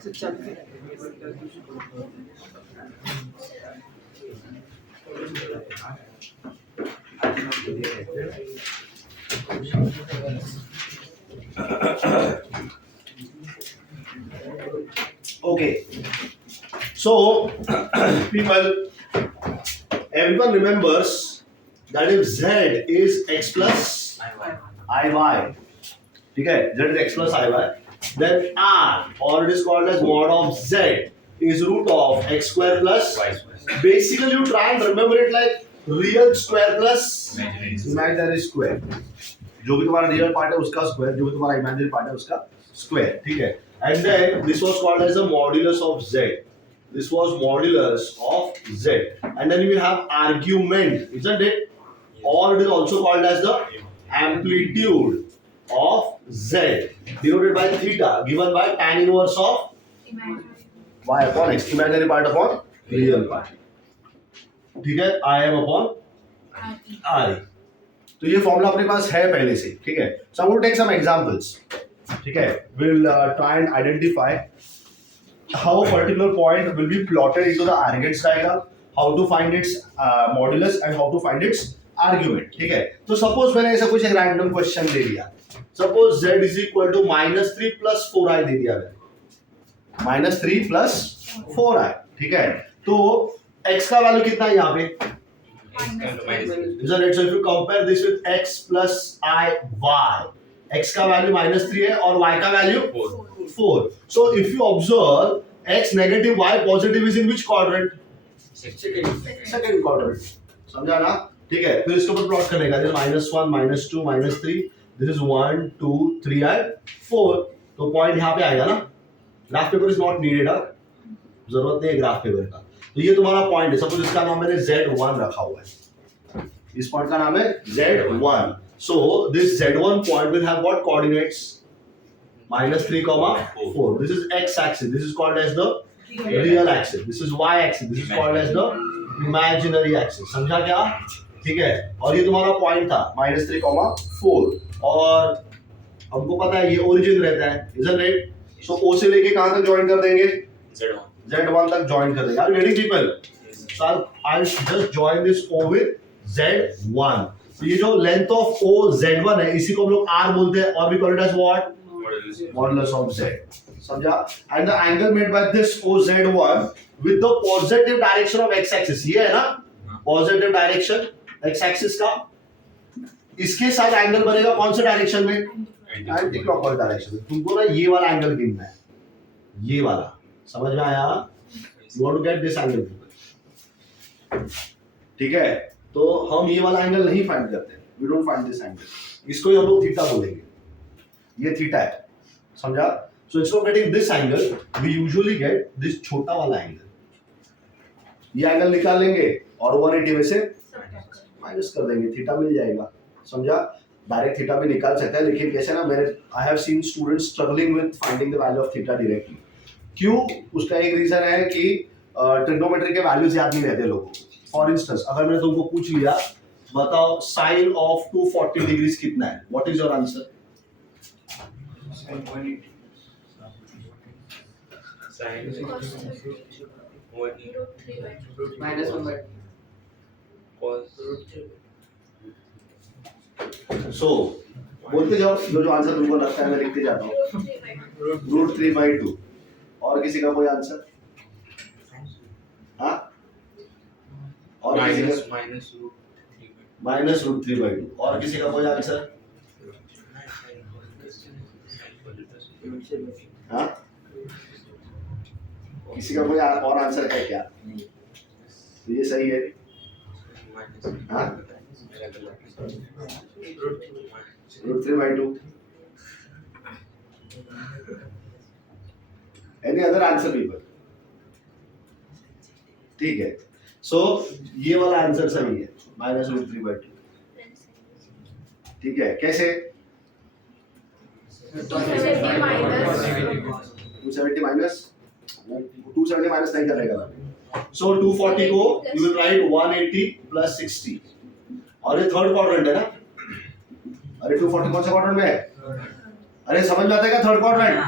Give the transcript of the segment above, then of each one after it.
Okay, so people, everyone remembers that if z is x plus iy, okay, z is x plus iy, then r, or it is called as mod of z, is root of x square plus y square. Basically, you try and remember it like real square plus imaginary square. जो भी तुम्हारा real part है उसका square, जो भी तुम्हारा imaginary part है उसका स्क्वायर, ठीक है. And then this was called as the modulus of z. This was modulus of z, and then we have argument, isn't it? Or it is also called as the amplitude of z, denoted by theta, given by tan inverse of y upon x, imaginary part upon real part. ठीक है, I am upon I. तो ये formula अपने पास है पहले से, ठीक है. So I'm going to take some examples, ठीक है. We'll try and identify how a particular point will be plotted into the arrogance diagram, how to find its modulus and how to find its argument, ठीक है. तो suppose मैंने ऐसा कुछ एक random question दे दिया, suppose z is equal to -3 plus 4i दे दिया मैंने, -3 plus 4i, ठीक है. तो x का वैल्यू कितना है यहाँ पे? Isn't it? So if you compare this with x plus I y, x का वैल्यू -3 है और y का value 4. So if you observe, x negative, y positive is in which quadrant? Second quadrant. समझा ना? ठीक है. फिर इसके ऊपर प्लॉट करने का, -1, -2, -3. This is 1, 2, 3 and 4. तो पॉइंट यहाँ पे आएगा ना. Graph paper is not needed. जरूरत नहीं है ग्राफ पेपर का. तो ये तुम्हारा पॉइंट है. सपोज इसका नाम मैंने Z1 रखा हुआ है. इस पॉइंट का नाम है Z1. So this Z1 point will have what coordinates? -3, 4. This is x axis. This is called as the real axis. This is y axis. This is called as the imaginary axis. समझा क्या? ठीक है. और ये तुम्हारा point था -3, 4. और हमको पता है ये ओरिजिन रहता है, isn't it? So O से लेके कहाँ तक ज्वाइन कर देंगे? Z1 तक ज्वाइन कर देंगे. Are you ready people? So I'll just join this O with Z1. तो ये जो लेंथ ऑफ O Z1 है, इसी को हम लोग R बोलते हैं, और भी call it as what? Modulus of Z. समझा? And the angle made by this O Z1 with the positive direction of x axis, ये है ना? Positive direction x axis का. इसके साथ एंगल बनेगा कौन से डायरेक्शन में? एंटी क्लॉकवाइज डायरेक्शन में. तुमको ना ये वाला एंगल गिनना है, ये वाला. समझ में आया? You want to get this angle, ठीक है. तो हम ये वाला एंगल नहीं फाइंड करते, we don't find this angle. इसको हम लोग थीटा बोलेंगे. ये थीटा है, समझा? So instead of getting this angle, we usually get this छोटा वाला एंगल. ये एंगल निकाल लेंगे और 180 में से माइनस कर देंगे, थीटा मिल जाएगा. समझा? डायरेक्ट थीटा भी निकाल सकता है, लेकिन कैसे ना, मैंने I have seen students struggling with finding the value of theta directly. क्यों? उसका एक रीजन है कि ट्रिग्नोमेट्री के वैल्यूज याद नहीं रहते लोगों को. फॉर इंस्टेंस, अगर मैंने तुमको पूछ लिया, बताओ साइन ऑफ 240 डिग्रीज कितना है, व्हाट इज योर आंसर? सो बोलते जाओ, जो आंसर तुमको लगता है मैं लिखते जाता हूँ. √3/2. और किसी का कोई आंसर? हाँ? और किसी का -√3/2. और किसी का कोई आंसर? हाँ? किसी का कोई और आंसर है क्या? तो ये सही है. हाँ? √3/2. Any other answer people? ठीक है. So ये वाला आंसर सही है, -√3/2. ठीक है. कैसे? 270 माइनस 270 माइनस नहीं करेगा. So 240 को you will write 180 plus 60. और ये थर्ड क्वाड्रेंट है ना? अरे 240 कौन सा क्वाड्रेंट में है? अरे समझ में आता है क्या थर्ड क्वाड्रेंट?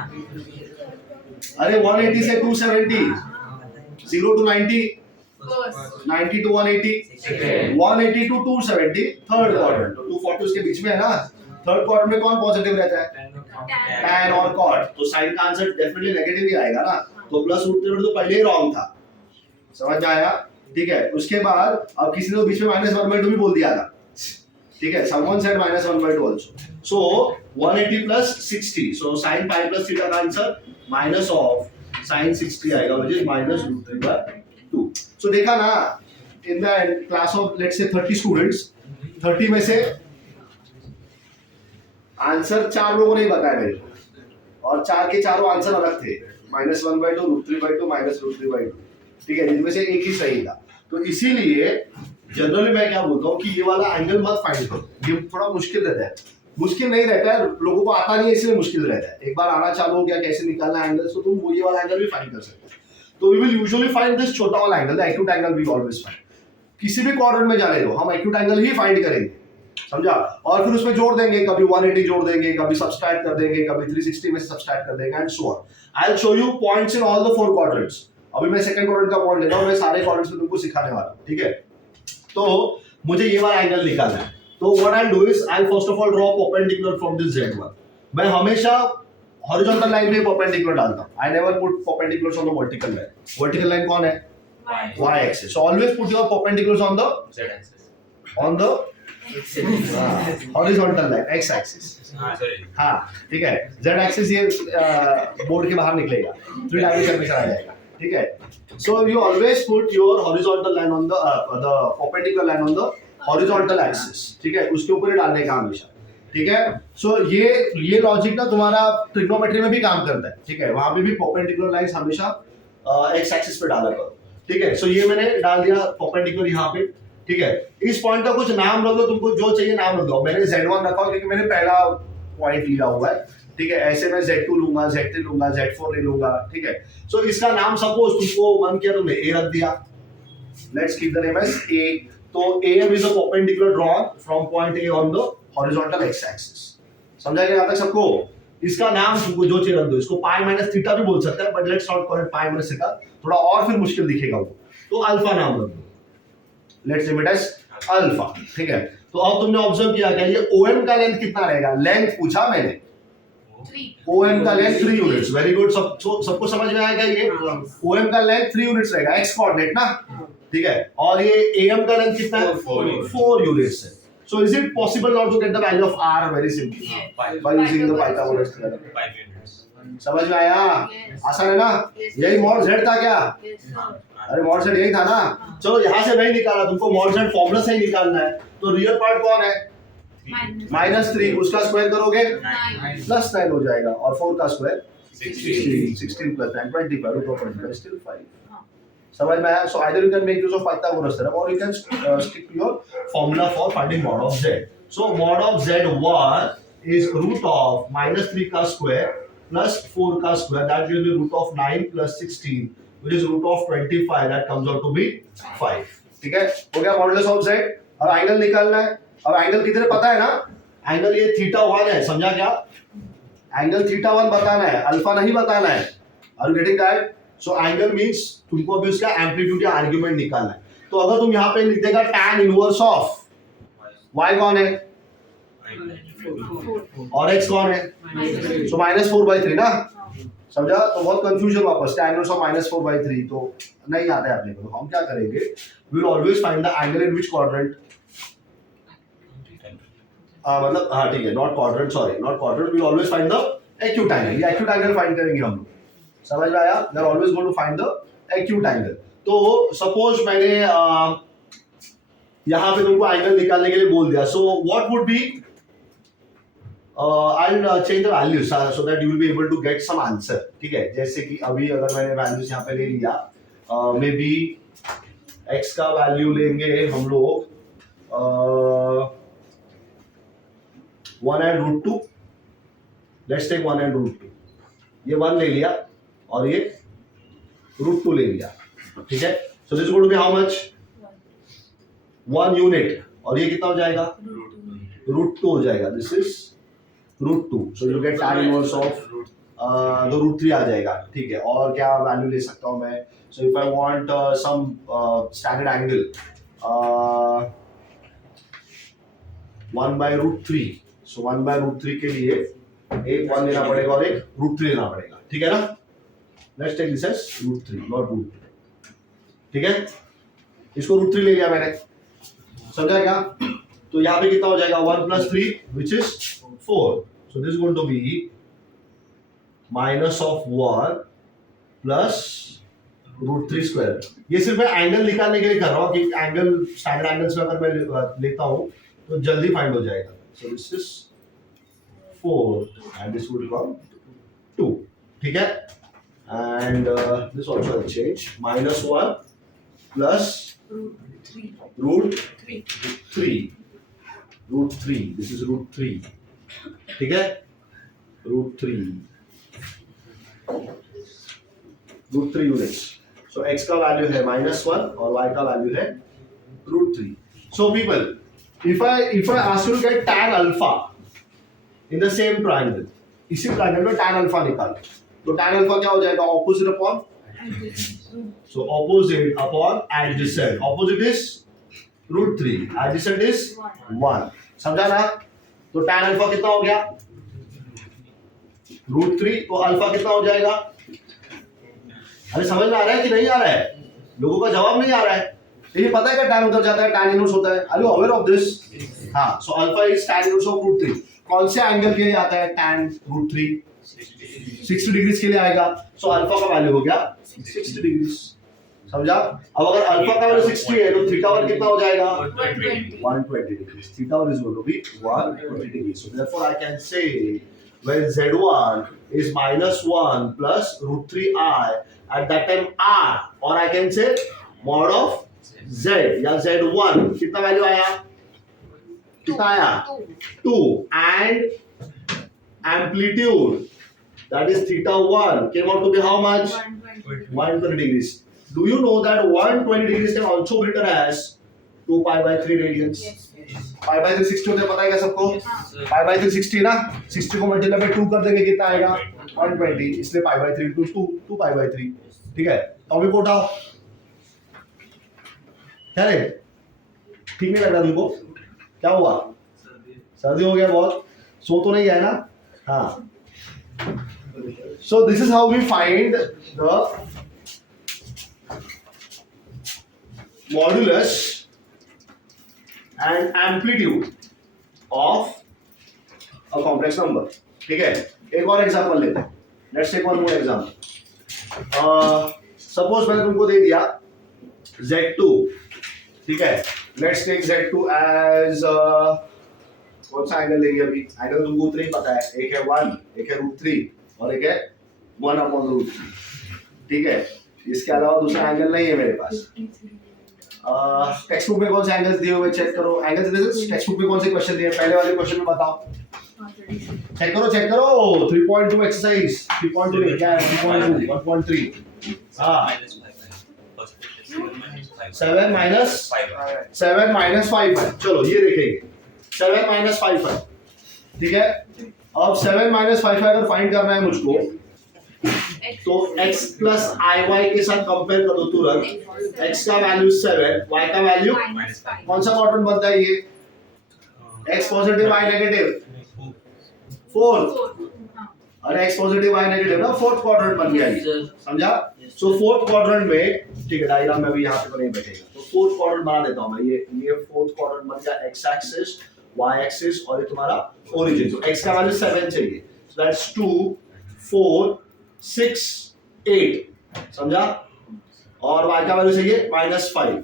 अरे 180 से 270, 0 to 90, First. 90 to 180, 180 to 270 third quadrant, तो 240 उसके बीच में है ना। थर्ड क्वाड्रेंट में कौन पॉजिटिव रहता है? tan और cot, तो साइन का आंसर डेफिनेटली नेगेटिव ही आएगा ना, तो प्लस रूट 3 तो पहले ही रॉन्ग था, समझ में आया? ठीक है, उसके बाद अब किसी ने तो बीच में -1/2 भी बोल दिया था, ठीक है, someone said -1/2 also, so 180 plus 60, so sin pi plus theta का आंसर माइनस ऑफ sin 60 आएगा, which is -√3/2। so देखा ना, in the class of let's say 30 students, 30 में से आंसर 4 लोगों ने बताया मेरे को, और 4 के चारों आंसर अलग थे, -1/2, √3/2, -√3/2, ठीक है, जिनमें से एक ही सही था। तो इसीलिए जनरली मैं क्या बोलता हूँ कि ये वाला एंगल मत फाइंड करो, ये थोड़ा मुश्किल रहता है, मुश्किल नहीं रहता है, लोगों को आता नहीं है इसलिए मुश्किल रहता है। एक बार आना चालू हो गया कैसे निकालना एंगल, तो तुम वो ये वाला एंगल भी फाइंड कर सकते हो। तो we will usually find this छोटा वाला angle, the acute angle we always find. किसी भी क्वाड्रेंट में जाने दो, हम एक्यूट एंगल ही फाइंड करेंगे, समझा? और फिर उसमें जोड़ देंगे, कभी 180 जोड़ देंगे, कभी सब्सट्रैक्ट कर देंगे, कभी 360 में से सब्सट्रैक्ट कर देंगे, and so on. I will show you points in all the 4 quadrants. अभी मैं सेकंड क्वाड्रेंट का पॉइंट ले रहा हूं, मैं सारे क्वाड्रेंट्स में तुमको सिखाने वाला हूं, ठीक है? तो मुझे ये वाला एंगल निकालना है, तो what I do is I first of all draw perpendicular from this z1। मैं हमेशा हॉरिजॉन्टल लाइन पे परपेंडिकुलर डालता हूं, I never put perpendiculars on the vertical line. Vertical line कौन है? y axis, so always put your perpendiculars on the Z axis. on the horizontal line, x axis। Sorry. हाँ ठीक है, z axis ये board के बाहर निकलेगा, 3 dimension में चला जाएगा, ठीक है? so you always put your horizontal line on the perpendicular line on the horizontal axis, ठीक है? उसके ऊपर ही डालने का हमेशा, ठीक है? so ये लॉजिक ना तुम्हारा ट्रिग्नोमेट्री में भी काम करता है, ठीक है? वहां पे भी परपेंडिकुलर लाइंस हमेशा x एक्सिस पे डाला करो, ठीक है? सो ये मैंने डाल दिया परपेंडिकुलर यहाँ पे, ठीक है? इस पॉइंट का कुछ नाम रख दो, तुमको जो चाहिए नाम रख दो। मैंने Z1 रखा क्योंकि मैंने पहला पॉइंट लिया हुआ है, ठीक है? ऐसे मैं Z2 लूंगा, Z3 लूंगा, Z4 ले लूंगा, ठीक है? सो इसका नाम सपोज तुमको मन किया तुमने A रख दिया, let's keep the name as A। तो AM is a perpendicular drawn from point A on the horizontal x axis. समझा क्या यहाँ तक सबको? इसका नाम तुमको जो चाहिए रख दो, इसको पाई माइनस थीटा भी बोल सकते हैं, but let's not call it pi minus theta, थोड़ा और फिर मुश्किल दिखेगा वो, तो अल्फा नाम रख दो, let's name it as alpha, ठीक है? तो अब तुमने ऑब्जर्व किया क्या ये OM का लेंथ कितना रहेगा? लेंथ पूछा मैंने, 3 OM का लेंथ 3 यूनिट्स, वेरी गुड। सबको समझ में आया क्या? ये OM का लेंथ 3 यूनिट्स रहेगा, x कोऑर्डिनेट ना, ठीक है? और ये AM का लेंथ कितना है? 4 यूनिट्स है। So is it possible now to get the value of r very simply by using the Pythagoras theorem? 5 units. समझ में आया? आसान है ना? यही मॉड z था क्या? अरे मॉड z यही था ना? चलो यहाँ से नहीं निकाला, तुमको मॉड z फॉर्मूला से ही निकालना है, तो रियल पार्ट कौन है? -3, उसका स्क्वायर करोगे +9 हो जाएगा, और 4 का स्क्वायर 16 + 9 25, रूट ऑफ 25 स्टिल 5। समझ में आया? So either you can make use of Pythagoras theorem or you can stick to your formula for finding mod of z. So mod of z1 is root of -3 का square plus 4 का square, that will be root of 9 plus 16, which is root of 25, that comes out to be 5। ठीक है? हो गया modulus of z। अब angle निकालना है। अब एंगल कितने पता है ना? एंगल ये θ1 है, समझा क्या? एंगल θ1 बताना है, अल्फा नहीं बताना है। Are you getting that? So angle means तुमको अभी उसका एम्पलीट्यूड या आर्गुमेंट निकालना है। तो अगर तुम यहाँ पे लिख देगा tan इनवर्स ऑफ y कौन है और x कौन है, सो -4/3 ना, समझा? तो बहुत कंफ्यूजन वापस, tan इनवर्स ऑफ -4/3 तो नहीं आता है अपने को। तो हम क्या करेंगे, we will always find the angle in which quadrant, मतलब हाँ ठीक है, not quadrant, sorry not quadrant, we will always find the acute angle. ये एक्यूट एंगल फाइंड करेंगे हम लोग, समझ में आया? We are always going to find the acute angle. तो सपोज मैंने यहाँ पे तुमको एंगल निकालने के लिए बोल दिया, so what would be, I will change the values so that you will be able to get some answer, ठीक है? जैसे कि अभी अगर मैंने वैल्यूज यहाँ पे ले लिया, मे बी x का वैल्यू लेंगे हम लोग 1 and √2, लेट्स टेक 1 and √2, ये 1 ले लिया और ये √2 ले लिया, ठीक है? So this would be how much, 1 unit, और ये कितना हो जाएगा? √2 हो जाएगा, this is √2। So you get tan inverse of तो √3 आ जाएगा, ठीक है। और क्या वैल्यू ले सकता हूँ मैं? So if I want some standard angle 1/√3, so 1/√3 के लिए एक 1 लेना पड़ेगा और एक √3 लेना पड़ेगा, ठीक है ना। Let's take this as √3 not √2, ठीक है। इसको √3 ले लिया मैंने, समझा क्या? तो यहाँ पे कितना हो जाएगा? 1 + 3 which is 4, so this is going to be -1 plus √3 square। ये सिर्फ मैं एंगल निकालने के लिए कर रहा हूँ कि एंगल स्टैंडर्ड एंगल्स में अगर मैं लेता हूँ तो जल्दी फाइंड हो जाएगा। So this is 4 and this would become 2, ठीक है। And this also will change -1 plus √3 this is √3, ठीक है। √3 यूनिट्स। सो x का वैल्यू है -1 और y का वैल्यू है √3। So people, if I ask you to get tan alpha in the same triangle, इसी ट्रायंगल में tan alpha निकाल, तो tan alpha क्या हो जाएगा? Opposite upon, so opposite upon adjacent, opposite is √3, adjacent is 1, समझा ना। तो tan अल्फा कितना हो गया? √3, तो अल्फा कितना हो जाएगा? अरे समझ में आ रहा है कि नहीं आ रहा है? लोगों का जवाब नहीं आ रहा है। ये पता है कि tan उधर जाता है, tan इनवर्स होता है। Are you aware of this? हाँ, so alpha is tan inverse of √3। कौन से एंगल के लिए आता है tan √3? 60 डिग्रीज के लिए आएगा। सो अल्फा का वैल्यू हो गया 60 डिग्रीज, समझा। अब अगर अल्फा का वैल्यू 60 है तो थीटा 1 कितना हो जाएगा? 120 degrees. Theta 1 is going to be 120 degrees. So therefore I can say when Z1 is -1 plus √3i, at that time r, or I can say mod of Z या Z1 कितना value आया? कितना आया? 2 and amplitude that is theta 1 came out to be how much? 120 degrees. Do you know that 120 degrees can also be written as 2π/3 radians? π/3 60 होता है, पता है क्या सबको? π/3 60 ना, 60 को मल्टीप्लाई बाय 2 कर देंगे, कितना आएगा? 120, इसलिए π/3 * 2 2π/3, ठीक है। तो अभी उठाओ, क्या रे, ठीक नहीं लग रहा तुमको? क्या हुआ? सर्दी हो गया बहुत, सो तो नहीं गया ना? हाँ। So this is how we find the modulus and amplitude of a complex number, ठीक है। एक और एग्जांपल लेते हैं। Let's take one more example. Suppose मैंने तुमको दे दिया Z2, ठीक है। Let's take Z2 as कौन सा एंगल लेंगे अभी? एंगल तुमको उतना ही पता है, एक है 1, एक है √3 और एक है 1/√3, ठीक है। इसके अलावा दूसरा एंगल नहीं है मेरे पास। टेक्स्ट बुक में कौन से एंगल्स दिए हुए चेक करो। एंगल्स टेक्स्ट बुक में कौन से क्वेश्चन दिए? पहले वाले क्वेश्चन में बताओ, चेक करो 3.2 एक्सरसाइज 3.2 क्या है? 3.2 1.3, हां 7 - 5 है। चलो ये देखेंगे, 7 - 5 है, ठीक है। अब 7 - 5 अगर फाइंड करना है मुझको, तो x plus iy के साथ कंपेयर कर दो तुरंत। x का वैल्यू 7, y का वैल्यू कौन सा क्वाड्रेंट बनता है ये? x पॉजिटिव y नेगेटिव 4, अरे x पॉजिटिव y नेगेटिव ना, फोर्थ क्वाड्रेंट बन गया ये, समझा। सो फोर्थ क्वाड्रेंट में, ठीक है, डायग्राम में भी यहाँ पे तो नहीं बैठेगा, तो फोर्थ क्वाड्रेंट बना देता हूँ मैं। ये फोर्थ क्वाड्रेंट बन गया, x एक्सिस, y एक्सिस और ये तुम्हारा ओरिजिन। तो x का वैल्यू 7 चाहिए, सो दैट्स 2 4 6 8, समझा। और y का वैल्यू चाहिए -5,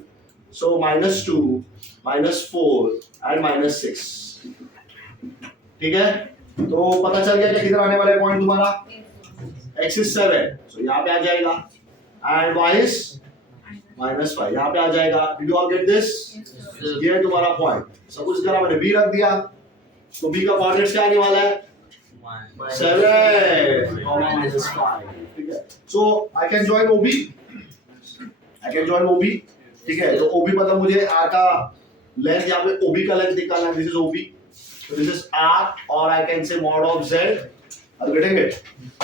सो -2 -4 एंड -6, ठीक है। तो पता चल गया कि किधर आने वाला है पॉइंट तुम्हारा? x is 7, सो यहाँ पे आ जाएगा, एंड y is -5 यहाँ पे आ जाएगा। Did you all get this? ये है तुम्हारा पॉइंट। सब कुछ करा मैंने, b रख दिया, तो b का कोऑर्डिनेट्स क्या आने वाला है? 7 -5, ठीक है। सो आई कैन जॉइन OB, ठीक है। तो OB मतलब मुझे r का लेंथ, यहाँ पे OB का लेंथ निकालना है। This is OB, so this is r, or I can say mod of z are getting it?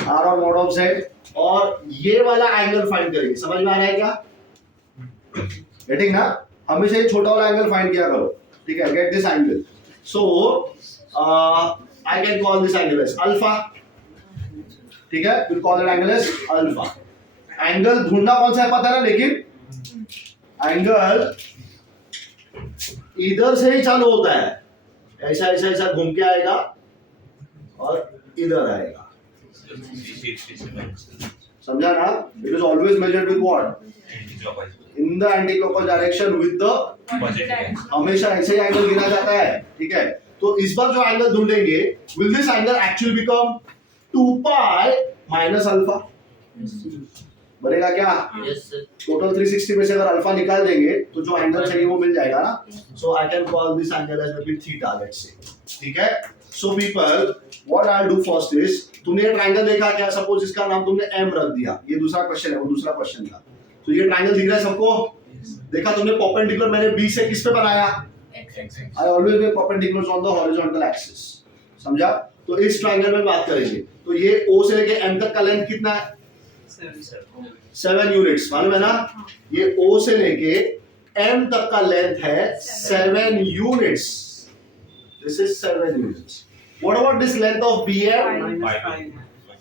R और मॉड ऑफ जेड, और ये वाला एंगल फाइंड करेंगे। समझ में आ रहा है क्या? गेटिंग ना? हमेशा ये छोटा वाला एंगल फाइंड किया करो, ठीक है? Get this angle. So I can call this angle as alpha, ठीक है? Will call that angle as alpha. Angle ढूंढना कौन सा है पता है ना, लेकिन एंगल इधर से ही चालू होता है, ऐसा ऐसा ऐसा घूम के आएगा और इधर आएगा, समझा ना? It is always measured with what? In the anticlockwise direction with the, हमेशा ऐसे ही एंगल गिना जाता है, ठीक है? तो इस बार जो एंगल ढूंढेंगे, will this angle actually become 2 pi minus alpha? बनेगा क्या? टोटल 360 में से अगर अल्फा निकाल देंगे तो जो एंगल चाहिए वो मिल जाएगा ना? So I can call this angle as may be theta, let's say, ठीक है? So people, what I will do first is, तुमने ये ट्रायंगल देखा क्या? सपोज इसका नाम तुमने एम रख दिया, ये दूसरा क्वेश्चन है, वो दूसरा क्वेश्चन था। तो ये ट्रायंगल दिख रहा है सबको? देखा तुमने? परपेंडिकुलर मैंने बी से किस पे बनाया? I always make perpendiculars on the horizontal axis, समझा? तो इस ट्रायंगल में बात करेंगे, तो ये ओ से लेके एम तक का लेंथ कितना है? 7 यूनिट्स, मालूम है ना? ये O से लेके M तक का लेंथ है 7 units. This is 7 units. What about this length of BM?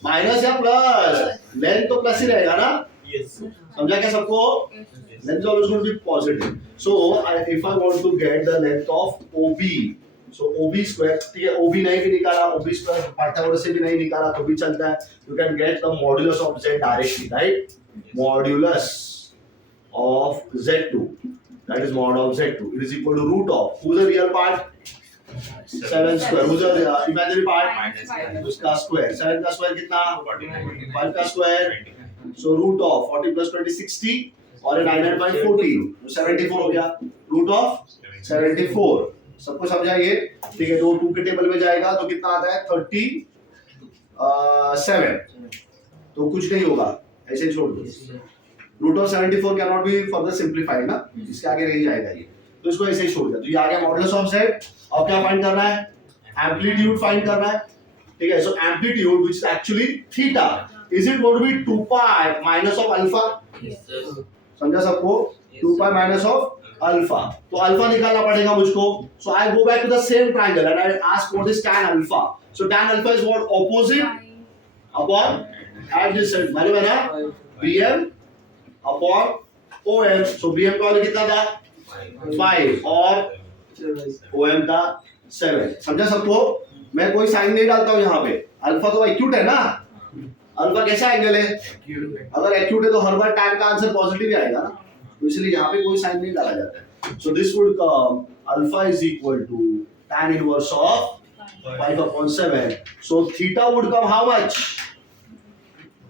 Minus या प्लस? लेंथ तो प्लस ही रहेगा ना? समझा क्या सबको? Length is always going to be positive. So if I want to get the length of OB, so OB square, ठीक है? OB नहीं भी निकाला, OB स्क्वायर पाइथागोरस से भी नहीं निकाला तो भी चलता है। You can get the modulus of Z directly, right? Modulus of Z2, that is mod of Z2, it is equal to root of, who's the real part? 7 square, who's the imaginary part? उसका square, 7 का square कितना? 5 का square, so root of 40 plus 20 60, और 9 by 14, तो 74 हो गया, root of 74। सबको समझा ये? ठीक है? तो 2 के टेबल में जाएगा तो कितना आता है? 37। तो कुछ नहीं होगा, ऐसे छोड़ दो। Root of 74 can not be further simplified ना, इसके आगे नहीं जाएगा ये, तो इसको ऐसे ही छोड़ दिया। तो ये आ गया मॉडुलस ऑफ जेड। और क्या फाइंड करना है? एम्पलीट्यूड फाइंड करना है, ठीक है? So amplitude which is actually theta, is it going to be 2 pi minus of alpha? समझा सबको? 2 पाई माइनस ऑफ अल्फा। तो अल्फा निकालना पड़ेगा मुझको। So I go back to the same triangle and I ask what is tan alpha. So tan alpha is what? Opposite upon adjacent, मालूम है ना? BM upon OM। So BM का value कितना था? 5 और OM का 7। समझा सबको? मैं कोई साइन नहीं डालता हूं यहाँ पे। अल्फा तो एक्यूट है ना? अल्फा कैसा एंगल है? अगर एक्यूट है तो हर बार tan का आंसर पॉजिटिव ही आएगा ना, तो इसलिए यहाँ पे कोई साइन नहीं डाला जाता है। So this would come alpha is equal to tan inverse of 5 upon 7. So theta would come how much?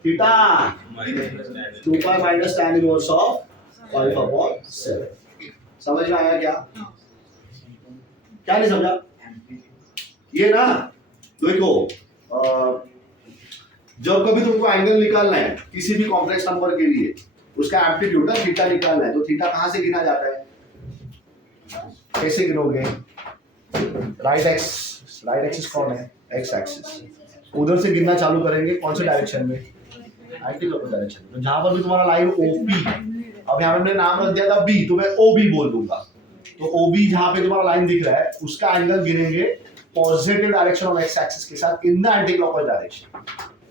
Theta 2 pi minus tan inverse of 5 upon 7. समझ में आया क्या? क्या नहीं समझा? ये ना देखो, जब कभी तुमको एंगल निकालना है किसी भी कॉम्प्लेक्स नंबर के लिए, उसका एम्पलीट्यूड ना थीटा निकालना है, तो थीटा कहाँ से गिना जाता है? कैसे गिनोगे? राइट एक्सिस कौन है? X axis. उधर से गिनना चालू करेंगे, कौन से डायरेक्शन में? एंटी क्लॉकवाइज डायरेक्शन में। तो जहां पर भी तुम्हारा लाइन OP, अब यहाँ मैंने नाम रख दिया था B, तो मैं OB बोल दूंगा। तो OB जहां पे तुम्हारा लाइन दिख रहा है उसका एंगल गिनेंगे positive direction of X axis के साथ in the anticlockwise direction,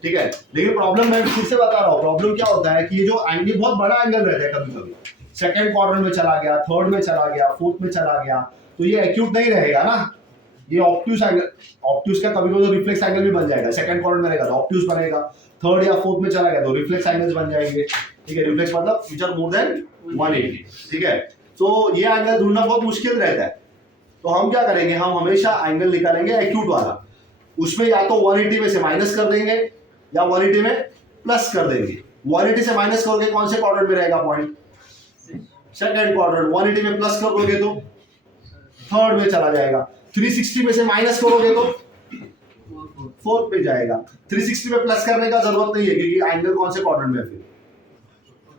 ठीक है? लेकिन प्रॉब्लम मैं फिर से बता रहा हूँ, प्रॉब्लम क्या होता है कि ये जो एंगल बहुत बड़ा एंगल रहता है, कभी कभी सेकंड क्वाड्रेंट में चला गया, थर्ड में चला गया, फोर्थ में चला गया, तो ये एक्यूट नहीं रहेगा ना, ये ऑब्ट्यूज एंगल। ऑब्ट्यूज का कभी कभी तो रिफ्लेक्स एंगल भी बन जाएगा। सेकंड क्वाड्रेंट में रहेगा तो ऑब्ट्यूज बनेगा, थर्ड या फोर्थ में चला गया तो रिफ्लेक्स एंगल्स बन जाएंगे, ठीक है? रिफ्लेक्स मतलब व्हिच आर मोर देन 180, ठीक है? तो ये एंगल ढूंढना बहुत मुश्किल रहता है। तो हम क्या करेंगे, हम हमेशा एंगल निकालेंगे एक्यूट वाला, उसमें या तो 180 में से माइनस कर देंगे या 180 में प्लस कर देंगे। 180 से माइनस करोगे कौन से क्वाड्रेंट में रहेगा पॉइंट? Second quadrant. 180 में प्लस कर दोगे तो थर्ड में चला जाएगा। 360 में से माइनस करोगे तो फोर्थ पे जाएगा। 360 में प्लस करने का जरूरत नहीं है क्योंकि एंगल कौन से क्वाड्रेंट में है? फिर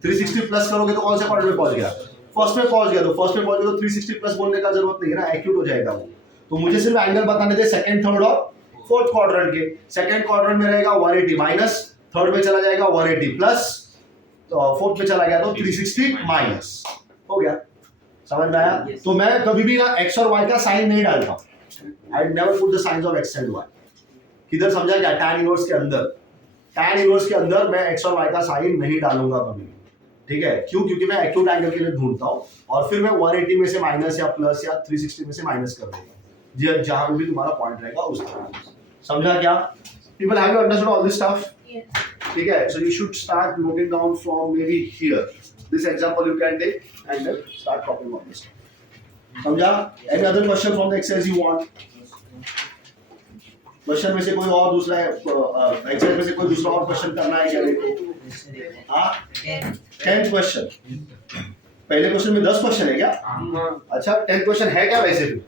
360 प्लस करोगे तो कौन से क्वाड्रेंट में पहुंच गया? फर्स्ट में पहुंच गया। तो फर्स्ट में पहुंच गया तो 360 प्लस बोलने का जरूरत नहीं है ना, एक्यूट हो जाएगा वो। तो मुझे सिर्फ एंगल बताने थे सेकंड, थर्ड और फोर्थ क्वाड्रेंट के, सेकंड क्वाड्रेंट में रहेगा 180 माइनस, थर्ड में चला जाएगा 180 प्लस, फोर्थ में चला गया तो 360 माइनस, हो गया। समझ में आया? तो मैं कभी भी ना x और y का साइन नहीं डालता हूं, I never put the science of x and y। किधर समझा क्या? tan इनवर्स के अंदर, tan इनवर्स के अंदर मैं x और y का साइन नहीं डालूंगा कभी, ठीक है? क्यों? क्योंकि मैं एक्यूट एंगल के लिए ढूंढता हूं और फिर मैं 180 में से माइनस या प्लस या 360 में से माइनस कर दूंगा, जहां भी तुम्हारा पॉइंट रहेगा उस तरह। समझा क्या? People, have you understood all this stuff? Yes. ठीक है? So you should start noting down from maybe here. This example you can take and then start copying on this. समझा? Any other question from the exercise you want? Question में से कोई और दूसरा exercise में से कोई दूसरा और क्वेश्चन करना है क्या? देखो, हाँ, 10th क्वेश्चन। पहले क्वेश्चन में 10 क्वेश्चन है क्या? अच्छा, 10th क्वेश्चन है क्या वैसे भी?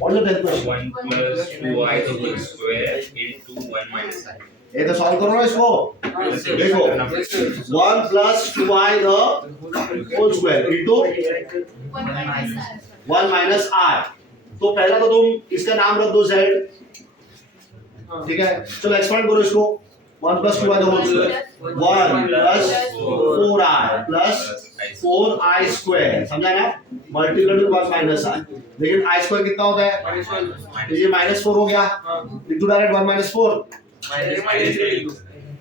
What is the 10th question? 1 plus 2y the whole square into 1 minus i. ये तो सॉल्व करो ना इसको। देखो, 1 plus 2y the whole square into 1 minus i। तो पहला तो तुम इसका नाम रख दो z, ठीक है? चलो एक्सपांड करो इसको, 1 plus 2y the whole square, 1 plus 4i plus 4i square, समझा ना? मल्टीप्लाई टू 1 minus i, लेकिन i square कितना होता है? तो ये -4 हो गया, लिख दो डायरेक्ट 1 minus 4,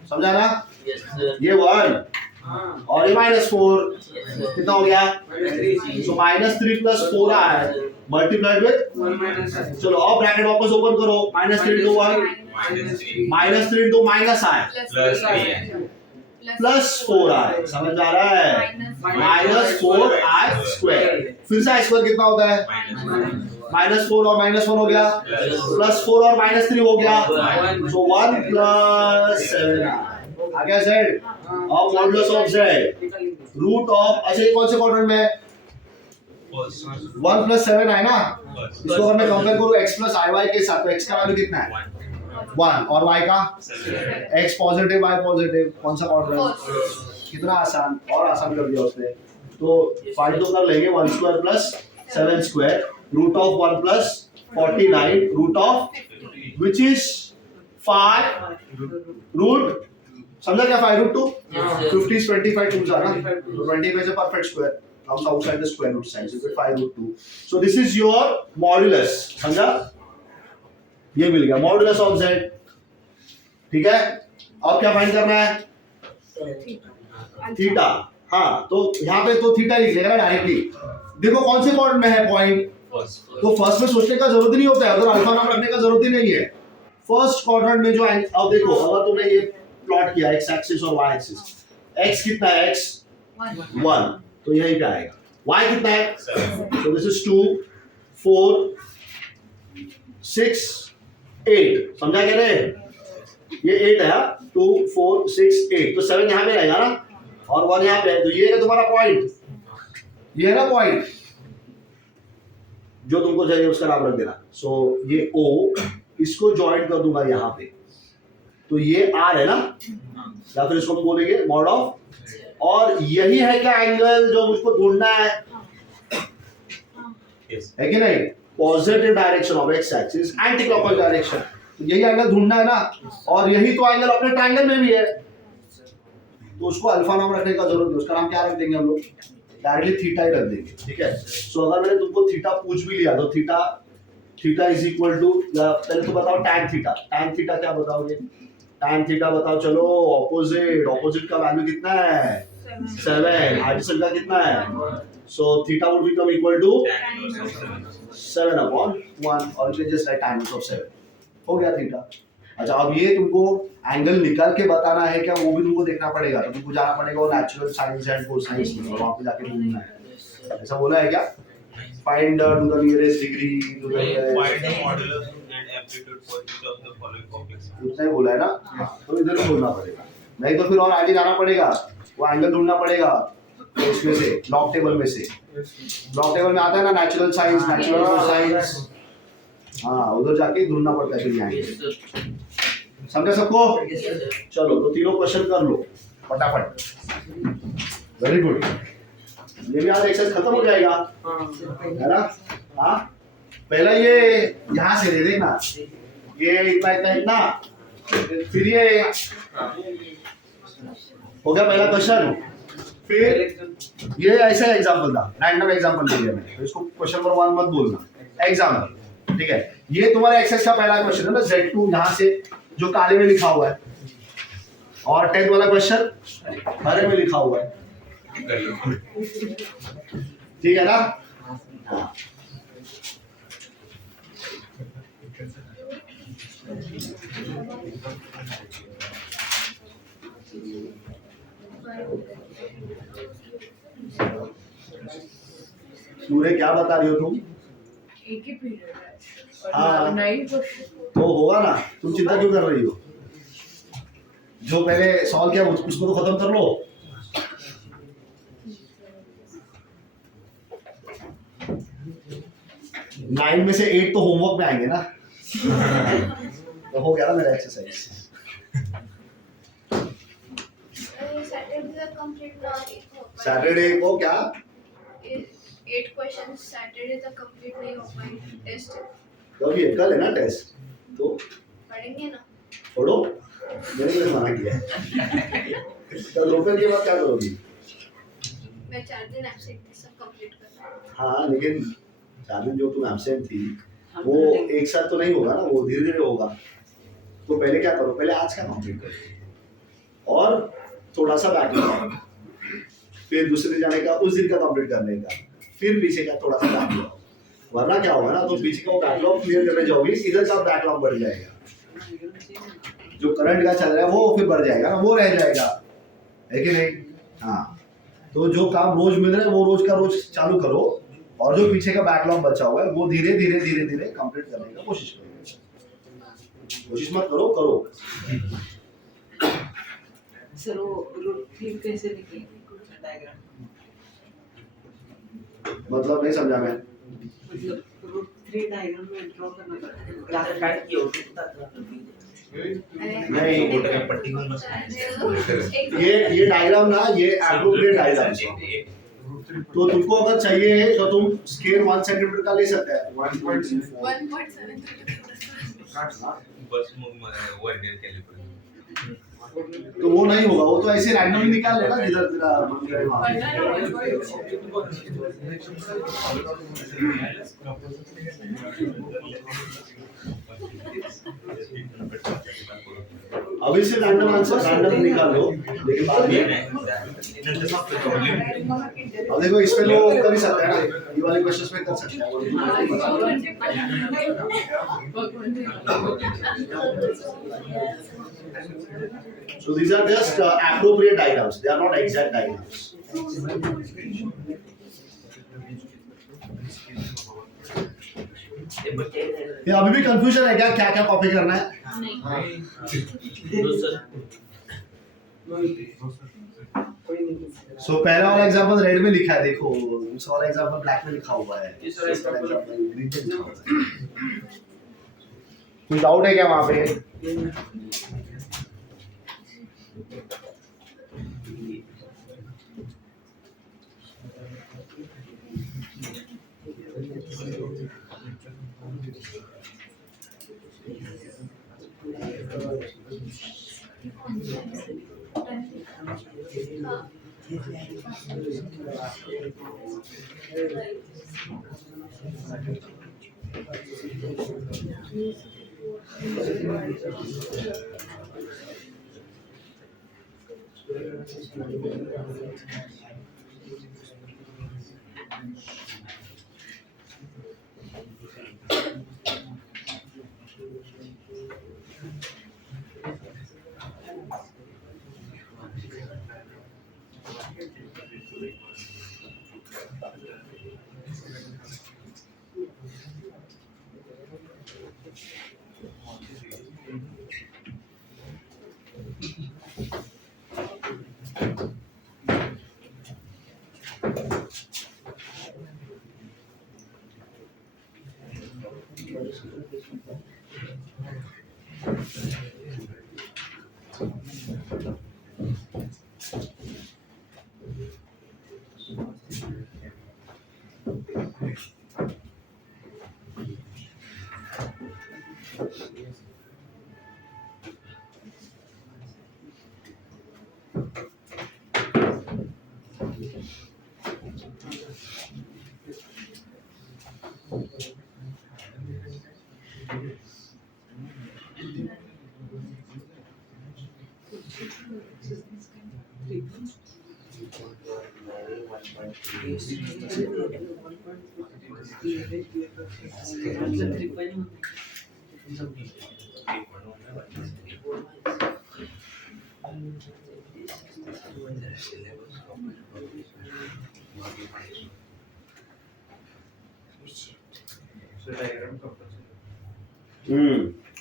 समझा ना? ये 1 और ये -4 कितना हो गया? तो -3 plus 4i मल्टीप्लाइड विद, चलो अब ब्रैकेट वापस ओपन करो, -3 into 1 -3 into -i Plus 3i. Plus 4i, समझ आ रहा है? -4i स्क्वायर, फिर से i स्क्वायर कितना होता है? -4 और -1 हो गया, +4 और -3 हो गया, so 1 plus 7i आ गया z। अब modulus of z root of, अच्छा ये कौन से क्वाड्रेंट में है? 1 plus 7 है ना? इसको अगर मैं कंपेयर करूं x plus iy के साथ, तो x का वैल्यू कितना है? 1 और y का? x पॉजिटिव y पॉजिटिव, कौन सा क्वाड्रेंट? कितना आसान, और आसान कर दिया उसने। तो फाइंड तो कर लेंगे 1 square plus 7 square root of 1 plus 49 root of which is 5 root, समझा क्या? 5 रूट 2, 50 is 25 2s are ना, तो 20 में से perfect square comes outside the square root sign, so you get 5 root 2. So this is your modulus, समझा? ये मिल गया modulus of z, ठीक है? अब क्या फाइंड करना है? थीटा। हाँ, तो यहाँ पे तो थीटा लिख लेगा डायरेक्टली। देखो कौन से क्वाड्रेंट में है पॉइंट, तो फर्स्ट में सोचने का जरूरत नहीं होता है, अगर अल्फा नाम रखने का जरूरत ही नहीं है। फर्स्ट क्वाड्रेंट में जो, अब देखो अगर तुमने ये प्लॉट किया x एक्सिस और y एक्सिस, x कितना है? x 1, तो यही पे आएगा। y कितना है? so this is 2 4 6 8, समझा क्या रे? ये 8 है, 2 4 6 8, तो 7 यहाँ पे रहेगा ना, और 1 यहाँ पे है, तो ये है तुम्हारा पॉइंट, ये है ना पॉइंट जो तुमको चाहिए उसका नाम रख देना। सो ये O, इसको ज्वाइन कर दूंगा यहाँ पे, तो ये R है ना, या फिर इसको हम बोलेंगे मॉड ऑफ, और यही है क्या एंगल जो मुझको ढूंढना है, है कि नहीं? Positive direction of X axis, anti clockwise direction, तो यही एंगल ढूंढना है ना, और यही तो एंगल अपने ट्रायंगल में भी है, तो उसको अल्फा नाम रखने का जरूरत है। उसका नाम क्या रख देंगे हम लोग? डायरेक्टली थीटा ही रख देंगे, ठीक है? सो अगर मैंने तुमको थीटा पूछ भी लिया, तो थीटा इज इक्वल टू, पहले तो बताओ टैन थीटा क्या बताओगे? टैन थीटा बताओ, चलो ऑपोजिट का वैल्यू कितना है? 7, एडिशन का कितना है? So theta would become equal to 7/1, और you can just write tan of 7, हो गया थीटा। अच्छा, अब ये तुमको एंगल निकाल के बताना है क्या, वो भी तुमको देखना पड़ेगा, तो तुमको जाना पड़ेगा वो नेचुरल साइंस एंड कोसाइंस में, वहां पे जाके ढूंढना है। ऐसा बोला है क्या? Find to the nearest degree to the Find the modulus and amplitude for each of the following complex. उतना ही बोला है ना, तो इधर ढूंढना पड़ेगा, नहीं तो फिर और आगे जाना पड़ेगा, वो एंगल ढूंढना पड़ेगा, तो उसमें से लॉग टेबल में से, लॉग टेबल में आता है ना नेचुरल साइंस, नेचुरल कोसाइंस, हाँ उधर जाके ढूंढना पड़ता है फिर एंगल। समझे सबको? चलो तो तीनों क्वेश्चन कर लो फटाफट, वेरी गुड। ये भी आज एक्सरसाइज खत्म हो जाएगा, है ना? हाँ, पहला ये यहाँ से दे देखना, ये इतना इतना इतना, फिर ये हो गया पहला क्वेश्चन। फिर ये ऐसा एग्जांपल था, रैंडम एग्जांपल लिया मैंने, तो इसको क्वेश्चन नंबर 1 मत बोलना, एग्जांपल, ठीक है। ये तुम्हारा एक्सरसाइज का पहला क्वेश्चन है ना, Z2 यहाँ से जो काले में लिखा हुआ है, और 10th वाला क्वेश्चन हरे में लिखा हुआ है, ठीक है ना? हाँ। सूर्य क्या बता रही हो तुम? एक ही पीरियड है हाँ। और 9 क्वेश्चन तो होगा ना, तुम चिंता क्यों कर रही हो? जो पहले सॉल्व किया उसको तो खत्म कर लो। नाइन में से 8 तो होमवर्क में आएंगे ना। तो हो गया ना मेरा एक्सरसाइज। सैटरडे को क्या? 8 questions Saturday तक complete नहीं हो पाएंगे टेस्ट, क्योंकि कल है ना टेस्ट, तो पढ़ेंगे ना। छोड़ो, मैंने कुछ मना किया है। कल दोपहर के बाद क्या करोगी? मैं 4 दिन एब्सेंट थी, सब कंप्लीट करना। हाँ, लेकिन 4 दिन जो तुम एब्सेंट थी वो एक साथ तो नहीं होगा ना, वो धीरे धीरे होगा। तो पहले क्या करो, पहले आज का कंप्लीट करो और थोड़ा सा बैकलॉग, फिर दूसरे जाने का उस दिन का कंप्लीट करने का, फिर पीछे का थोड़ा सा बैकलॉग। वरना क्या होगा ना, तो पीछे का वो बैकलॉग क्लियर करने जाओगे, इधर का बैकलॉग बढ़ जाएगा, जो करंट का चल रहा है वो फिर बढ़ जाएगा ना, वो रह जाएगा, है कि नहीं? हाँ, तो जो काम रोज मिल रहा है वो रोज का रोज चालू करो, और जो पीछे का बैकलॉग बचा हुआ है वो धीरे धीरे धीरे धीरे कंप्लीट करने का कोशिश करो। कोशिश मत करो, करो। सर वो रूटीन कैसे लिखेंगे डायग्राम? मतलब नहीं समझा मैं। मतलब रूट 3 डायग्राम में ड्रॉ करना पड़ेगा। ग्राफ काट के और नहीं, एक ये डायग्राम ना, ये एप्रोप्रिएट डायग्राम है। तो तुमको अगर चाहिए तो तुम स्केल 1 सेंटीमीटर का ले सकते हैं, 1.7। 1.7 बस मग वर्नियर कॅलिपर तो वो नहीं होगा, वो तो ऐसे रैंडमली निकाल लेना जिधर तेरा मन करे वहाँ। अभी से रैंडम आंसर रैंडम निकाल लो, लेकिन बाद में अब देखो इस पे लोग कर ही सकते हैं ना, ये वाले क्वेश्चंस में कर सकते हैं। So these are just appropriate diagrams, they are not exact diagrams. ये अभी भी कंफ्यूजन है क्या, क्या क्या कॉपी करना है? सो पहला वाला एग्जांपल रेड में लिखा है, देखो दूसरा वाला एग्जांपल ब्लैक में लिखा हुआ है, तीसरा एग्जांपल ग्रीन में लिखा हुआ है। कोई डाउट है क्या वहां पे?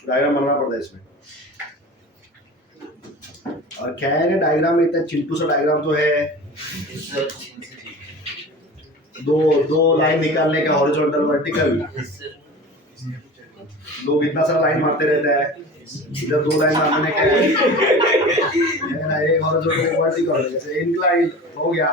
डायग्राम बनना पड़ता है इसमें। और क्या है कि डायग्राम में इतना चिंटू सा डायग्राम तो है, दो लाइन निकालने का हॉरिजॉन्टल वर्टिकल, लोग इतना सारा लाइन मारते रहते हैं, इधर 2 लाइन मारने का है ना, एक हॉरिजॉन्टल एक वर्टिकल, जैसे इंक्लाइन हो गया।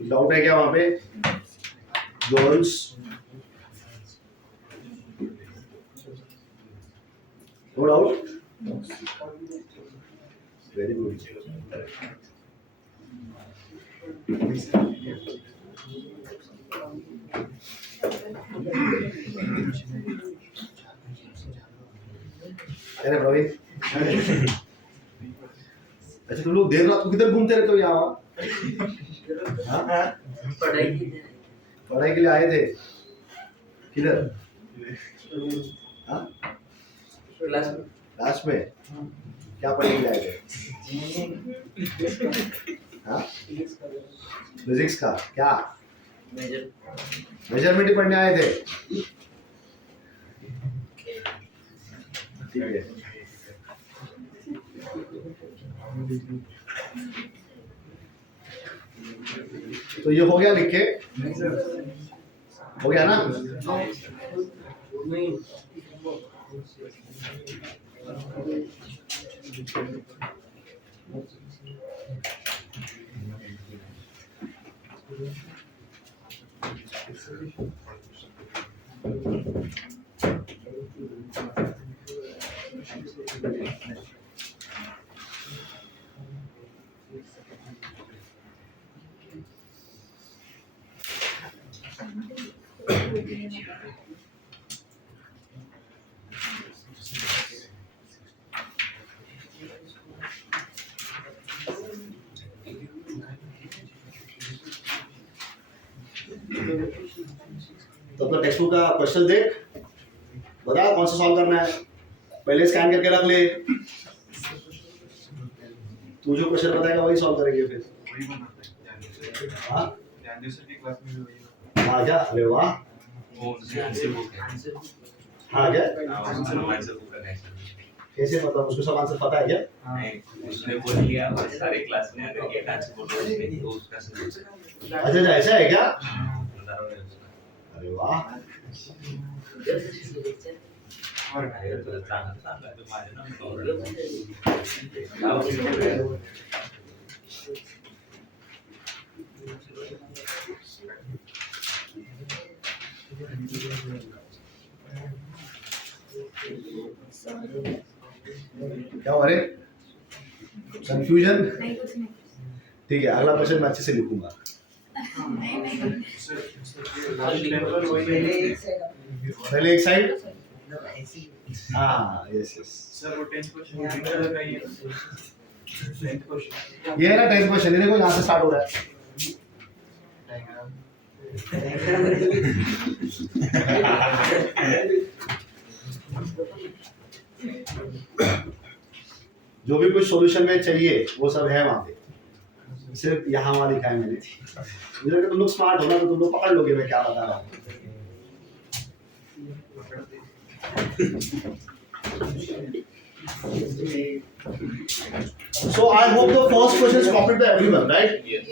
डाउट है क्या वहां पे girls? No doubt, very good. अरे प्रवीण, अच्छा तुम लोग देर रात को किधर घूमते रहते हो यहाँ? हाँ? पढ़ाई के लिए आए थे किधर? हाँ? क्लास में क्या पढ़ने के लिए आए थे? हाँ? फिजिक्स का क्या मेजरमेंट ही पढ़ने आए थे? ठीक है। तो ये हो गया लिख के? हो गया ना? तो अपना टेक्स्ट बुक का क्वेश्चन देख, बता कौन सा सॉल्व करना है, पहले स्कैन करके रख ले। तू जो क्वेश्चन बताएगा वही सॉल्व करेंगे फिर। हाँ हाँ क्या? अरे वाह, हाँ क्या कैसे, मतलब उसको सब आंसर पता है क्या? उसने बोल लिया और सारे क्लास में अगर ये आंसर बोलो तो उसका अच्छा अच्छा ऐसा है क्या? अरे वाह, क्या हो रहे कंफ्यूजन? नहीं कुछ नहीं। ठीक है, अगला क्वेश्चन मैं अच्छे से लिखूंगा। नहीं पहले एक साइड, हाँ यस यस, सर वो 10 क्वेश्चन ये ये है ना 10 क्वेश्चन, देखो यहाँ से स्टार्ट हो रहा है। जो भी कुछ सॉल्यूशन में चाहिए वो सब है वहाँ पे, सिर्फ यहाँ वहाँ लिखा है मैंने। मुझे लगा तुम लोग स्मार्ट हो ना, तो तुम लोग पकड़ लोगे मैं क्या बता रहा हूँ। So I hope the first question is copied by everyone, right? Yes.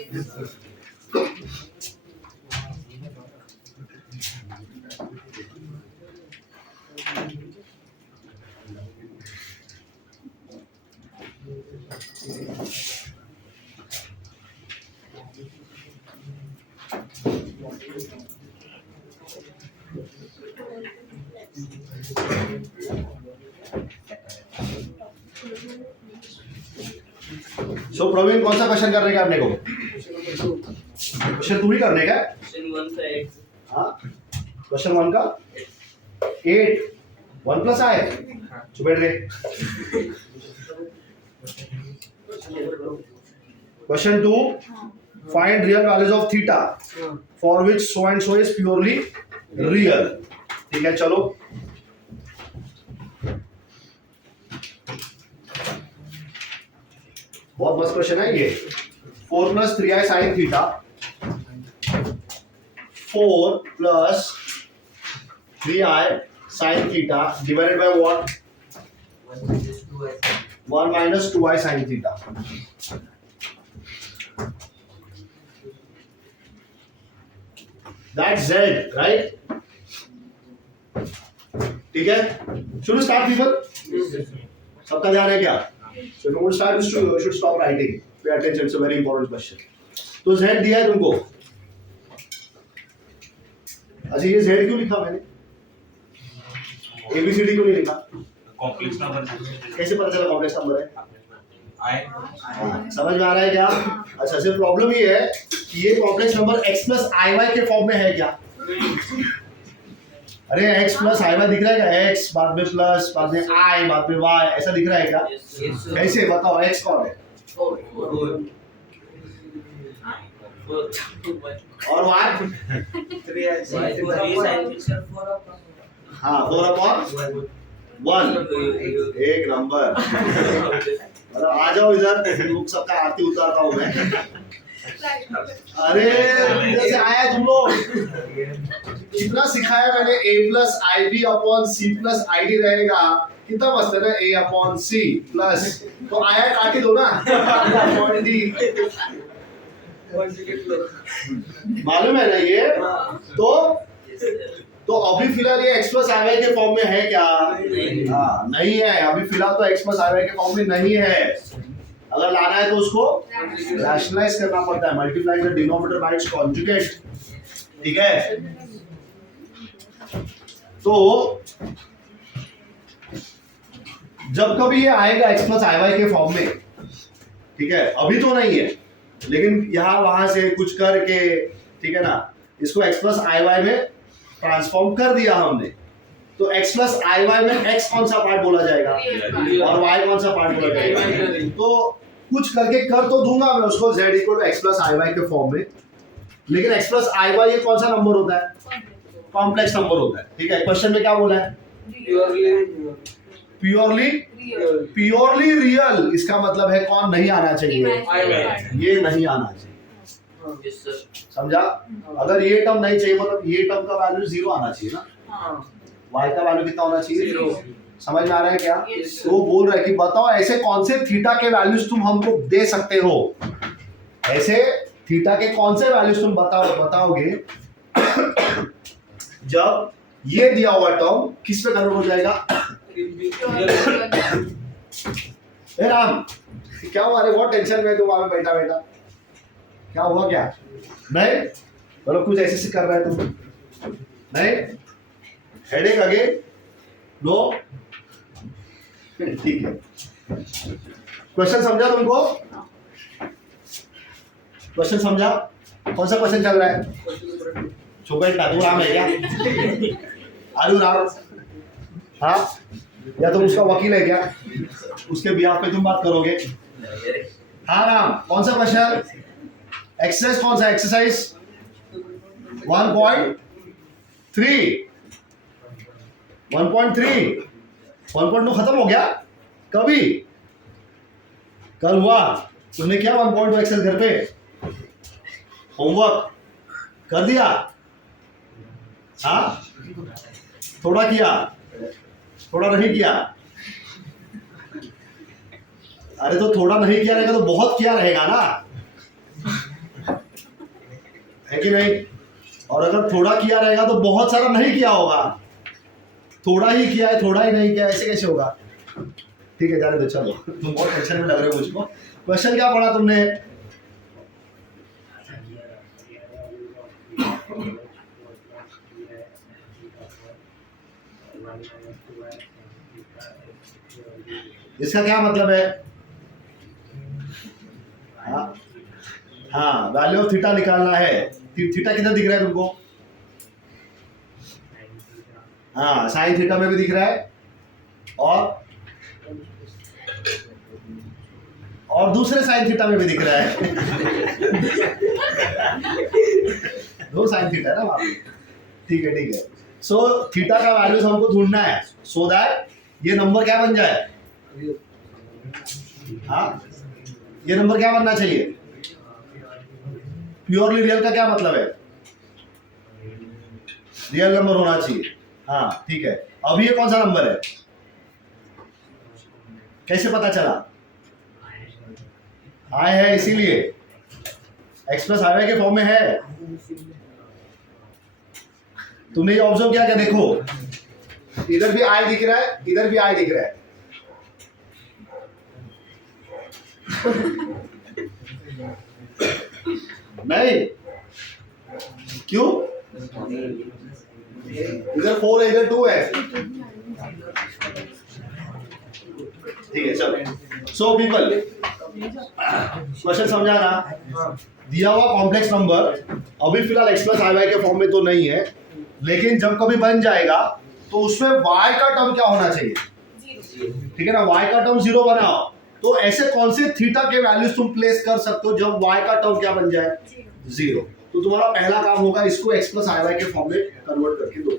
So Praveen कौन सा क्वेश्चन करने का अपने को? क्वेश्चन 2 ही करने का? क्वेश्चन 1 का 8. हाँ क्वेश्चन 1 का 8 1 प्लस आए चुप बैठ रे. Question 2 find real values of theta for which so and so is purely real. ठीक है चलो. बहुत मस्त क्वेश्चन है ये. 4 plus 3i sine theta 4 plus 3i sin theta divided by what? 1 minus 2i sin theta. That's z, right? ठीक है. Should we start, people? सबका ध्यान है क्या? So if you want to start, you should stop writing. Pay attention. It's a very important question. तो z दिया है तुमको. अच्छा ये z क्यों लिखा मैंने? ABCD क्यों नहीं लिखा? कॉम्प्लेक्स नंबर कैसे पता चला कॉम्प्लेक्स नंबर है? आए. समझ में आ रहा है क्या? अच्छा सिर्फ प्रॉब्लम ये है कि ये complex number x plus i y के फॉर्म में है क्या? अरे x प्लस आई वाई दिख रहा है क्या? x बाद में प्लस बाद में i बाद में y ऐसा दिख रहा है क्या? कैसे बताओ x कौन है? और y? हाँ 4/1 एक नंबर. मतलब आ जाओ इधर लोग सबका आरती उतारता हूँ मैं. अरे इधर से आया तुम लोग. कितना सिखाया मैंने. a plus i b upon c plus i d रहेगा. कितना मस्त है ना. a अपॉन सी प्लस तो आया काट ही दो ना. अपॉन डी मालूम है ना ये. तो अभी फिलहाल ये x प्लस आई वाई के फॉर्म में है क्या? हाँ नहीं है. अभी फिलहाल तो x प्लस आई वाई के फॉर्म में नहीं है. अगर लाना है तो उसको रैशनलाइज करना पड़ता है. Multiply the denominator by it's conjugate. ठीक है. तो जब कभी ये आएगा x प्लस आई वाई के फॉर्म में, ठीक है, अभी तो नहीं है लेकिन यहाँ वहां से कुछ करके, ठीक है ना, इसको x प्लस आई वाई में ट्रांसफॉर्म कर दिया हमने. तो x प्लस आई वाई में x कौन सा पार्ट बोला जाएगा और y कौन सा पार्ट बोला जाएगा. तो कुछ करके कर तो दूंगा मैं उसको z equal to x plus i y के फॉर्म में. लेकिन x प्लस आई वाई ये कौन सा नंबर होता है? कॉम्प्लेक्स नंबर होता है. ठीक है. क्वेश्चन में क्या बोला है? Purely real. इसका मतलब है कौन नहीं आना चाहिए? ये नहीं आना चाहिए. समझा? अगर ये टर्म नहीं चाहिए मतलब ये टर्म का वैल्यू 0 आना चाहिए ना. y का वैल्यू कितना होना चाहिए? 0. समझ में आ रहा है क्या? तो वो बोल रहा है कि बताओ ऐसे कौन से थीटा के वैल्यूज तुम हमको दे सकते हो. ऐसे थीटा के कौन से वैल्यूज तुम बताओगे जब ये दिया हुआ टर्म किस पे कन्वर्ट हो जाएगा? ए राम क्या हुआ? अरे बहुत टेंशन में तुम वहां पे बैठा बैठा. क्या हुआ क्या? नहीं मतलब कुछ ऐसे कर रहा है तुम? नहीं हेडेक अगेन? नो. ठीक है. क्वेश्चन समझा तुमको? क्वेश्चन समझा? कौन सा क्वेश्चन चल रहा है? चुप तू राम है क्या? आलू राम? हाँ या तुम उसका वकील है क्या? उसके बिहाफ पे तुम बात करोगे? हाँ राम कौन सा क्वेश्चन? एक्सरसाइज कौन सा? एक्सरसाइज 1.3 1.2 खत्म हो गया. कभी कल हुआ. तुमने क्या 1.2 एक्सरसाइज घर पे होमवर्क कर दिया? हाँ थोड़ा किया थोड़ा नहीं किया. अरे तो थोड़ा नहीं किया रहेगा तो बहुत किया रहेगा ना, है कि नहीं? और अगर थोड़ा किया रहेगा तो बहुत सारा नहीं किया होगा। थोड़ा ही किया है, थोड़ा ही नहीं किया, ऐसे कैसे होगा? ठीक है, जाने दो, चलो। तुम बहुत टेंशन में लग रहे हो मुझको। क्वेश्चन क्या पढ़ा तुमने? इसका क्या मतलब है? हाँ, वैल्यू ऑफ थीटा निकालना है। थीटा किधर दिख रहा है तुमको? हाँ, साइन थीटा में भी दिख रहा है और दूसरे साइन थीटा में भी दिख रहा है। दो साइन थीटा है ना वहां पे। ठीक है, ठीक है। सो थीटा का वैल्यूज हमको ढूंढना है, सो दैट ये नंबर क्या बन जाए? हाँ, ये नंबर क्या बनना चाहिए? प्योरली रियल का क्या मतलब है? रियल नंबर होना चाहिए। हाँ, ठीक है। अभी ये कौन सा नंबर है? कैसे पता चला? आई है, इसीलिए एक्स प्लस आई के फॉर्म में है। तुमने ये ऑब्जर्व किया क्या? देखो, इधर भी आई दिख रहा है, इधर भी आई दिख रहा है। नहीं, क्यों? इधर 4 है, इधर 2 है। ठीक है, चलो। सो पीपल, क्वेश्चन समझा ना? दिया हुआ कॉम्प्लेक्स नंबर अभी फिलहाल एक्स प्लस आई वाई के फॉर्म में तो नहीं है, लेकिन जब कभी बन जाएगा तो उसमें y का टर्म क्या होना चाहिए? ठीक है ना? y का टर्म 0 बनाओ। तो ऐसे कौन से थीटा के वैल्यूज तुम प्लेस कर सकते हो जब y का टर्म क्या बन जाए? 0। तो तुम्हारा पहला काम होगा इसको x प्लस आई वाई के फॉर्म में कन्वर्ट करके दो।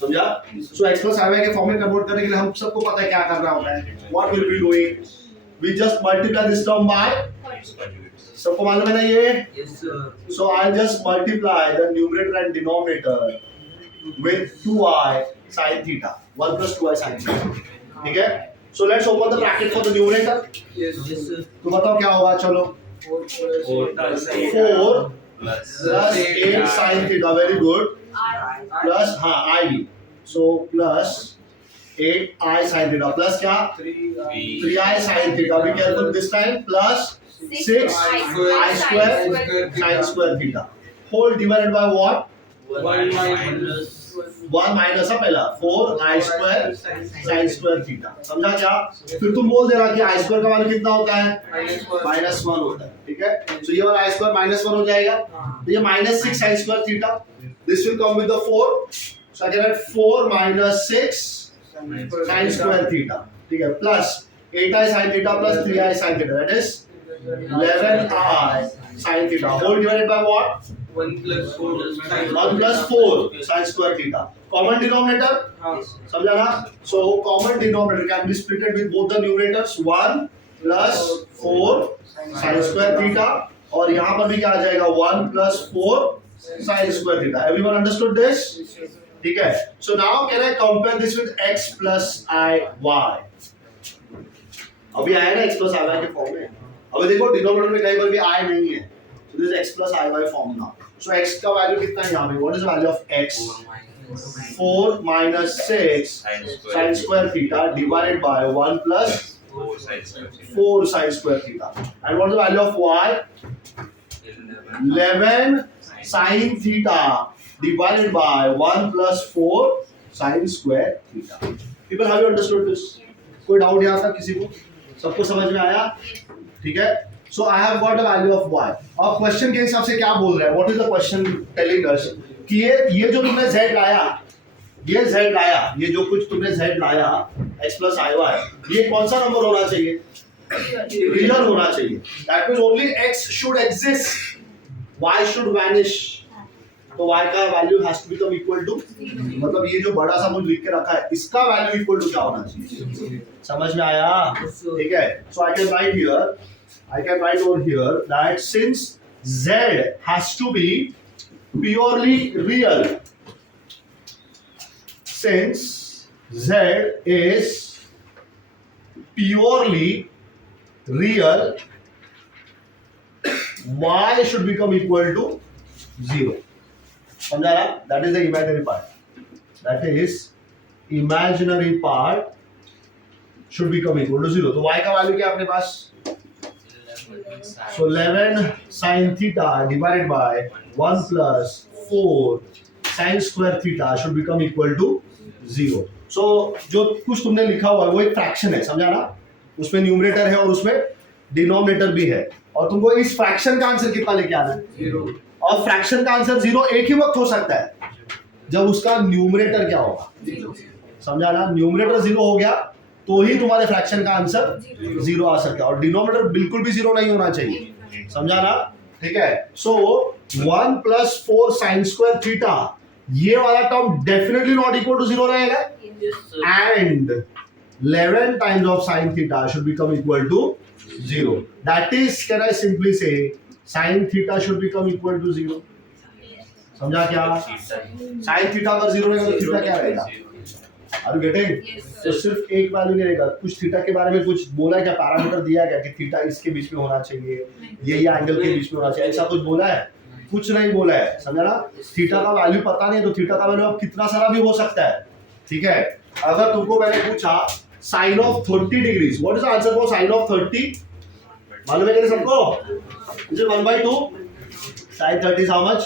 समझा? सो x प्लस आई वाई के फॉर्म में कन्वर्ट करने के लिए हम सबको पता है क्या करना होता है। What will be doing? We just multiply this term by, सबको मालूम है ना ये? So I just multiply the numerator and denominator with 2i sin theta, 1 plus 2i sin theta. ठीक है? So let's open the bracket for the numerator. तो बताओ क्या होगा? चलो, 4 plus 8 sin theta, very good, plus हाँ i, so plus 8i sin theta plus क्या? 3i sin theta. Be careful this time, plus 6i square sin square theta, whole divided by what? 1 minus पहला 4i square sine square theta. समझा क्या? फिर तुम बोल देना कि i स्क्वायर का वैल्यू कितना होता है? -1 होता है। ठीक है? सो ये वाला i स्क्वायर -1 हो जाएगा, तो ये -6 sine square theta, this will come with the 4, so I can write 4 - 6 sine square theta. ठीक है? Plus 8i sin theta plus 3i sin theta, that is 11i sin theta, whole divided by what? 1 plus 4 sin square theta. Common denominator, समझा ना? So common denominator can be split with both the numerators, 1 plus 4 sin square theta, और यहाँ पर भी क्या आ जाएगा? 1 plus 4 sin square theta. Everyone understood this? ठीक है? So now can I compare this with x plus i y? अभी आया ना x plus i y के फॉर्म में। अभी देखो डिनोमिनेटर में कहीं पर भी i नहीं है, so this is x plus i y form now. So x का वैल्यू कितना है यहाँ पे? What is the value of x? 4 minus 6 sin square theta divided by 1 plus 4 sin square theta. And what is the value of y? 11 sin theta divided by 1 plus 4 sin square theta. People, have you understood this? कोई doubt यहाँ तक किसी को? सबको समझ में आया? ठीक है? So I have got a value of y. अब क्वेश्चन के हिसाब से क्या बोल रहा है? What is the question telling us? कि ये जो तुमने z लाया, ये z लाया, ये जो कुछ तुमने z लाया x plus i y, ये कौन सा नंबर होना चाहिए? रियल होना चाहिए। That means only x should exist, y should vanish. तो y का value has to become equal to, मतलब ये जो बड़ा सा मुझे लिख के रखा है, इसका वैल्यू इक्वल टू क्या होना चाहिए? समझ में आया? ठीक है? So I can write here, I can write over here that since z has to be purely real, since z is purely real y should become equal to 0. समझा ना? That is the imaginary part. That is imaginary part should become equal to 0. तो y का value क्या है अपने पास? So 11 sin theta divided by 1 plus 4 sin square theta should become equal to 0. So जो कुछ तुमने लिखा हुआ है वो एक फ्रैक्शन है, समझा ना? उसमें न्यूमरेटर है और उसमें डिनोमिनेटर भी है, और तुमको इस फ्रैक्शन का आंसर कितना लेके आना है? 0. और फ्रैक्शन का आंसर 0 एक ही वक्त हो सकता है जब उसका न्यूमरेटर क्या होगा? 0. समझा ना? न्यूमरेटर 0 हो गया तो ही तुम्हारे फ्रैक्शन का आंसर 0 आ सकता है, और डिनोमिनेटर बिल्कुल भी 0 नहीं होना चाहिए, समझा ना? ठीक है. सो 1 plus 4 sin square theta, ये वाला term definitely not equal to 0 रहेगा, and 11 times of sin theta should become equal to 0. That is, can I simply say sin theta should become equal to 0? समझा क्या? sin theta अगर 0 रहेगा तो theta क्या रहेगा? Are you getting? तो सिर्फ एक वैल्यू नहीं रहेगा, कुछ थीटा के बारे में कुछ बोला है क्या? पैरामीटर दिया क्या कि थीटा इसके बीच में होना चाहिए, ये एंगल के बीच में होना चाहिए, ऐसा कुछ बोला है? कुछ नहीं बोला है, समझा ना? थीटा का वैल्यू पता नहीं है तो थीटा का वैल्यू अब कितना सारा भी हो सकता है, ठीक है? अगर तुमको मैंने पूछा sine of 30 degrees, what is the answer for sine of 30? मालूम है क्या सबको? Is it 1/2? Sine 30 is how much?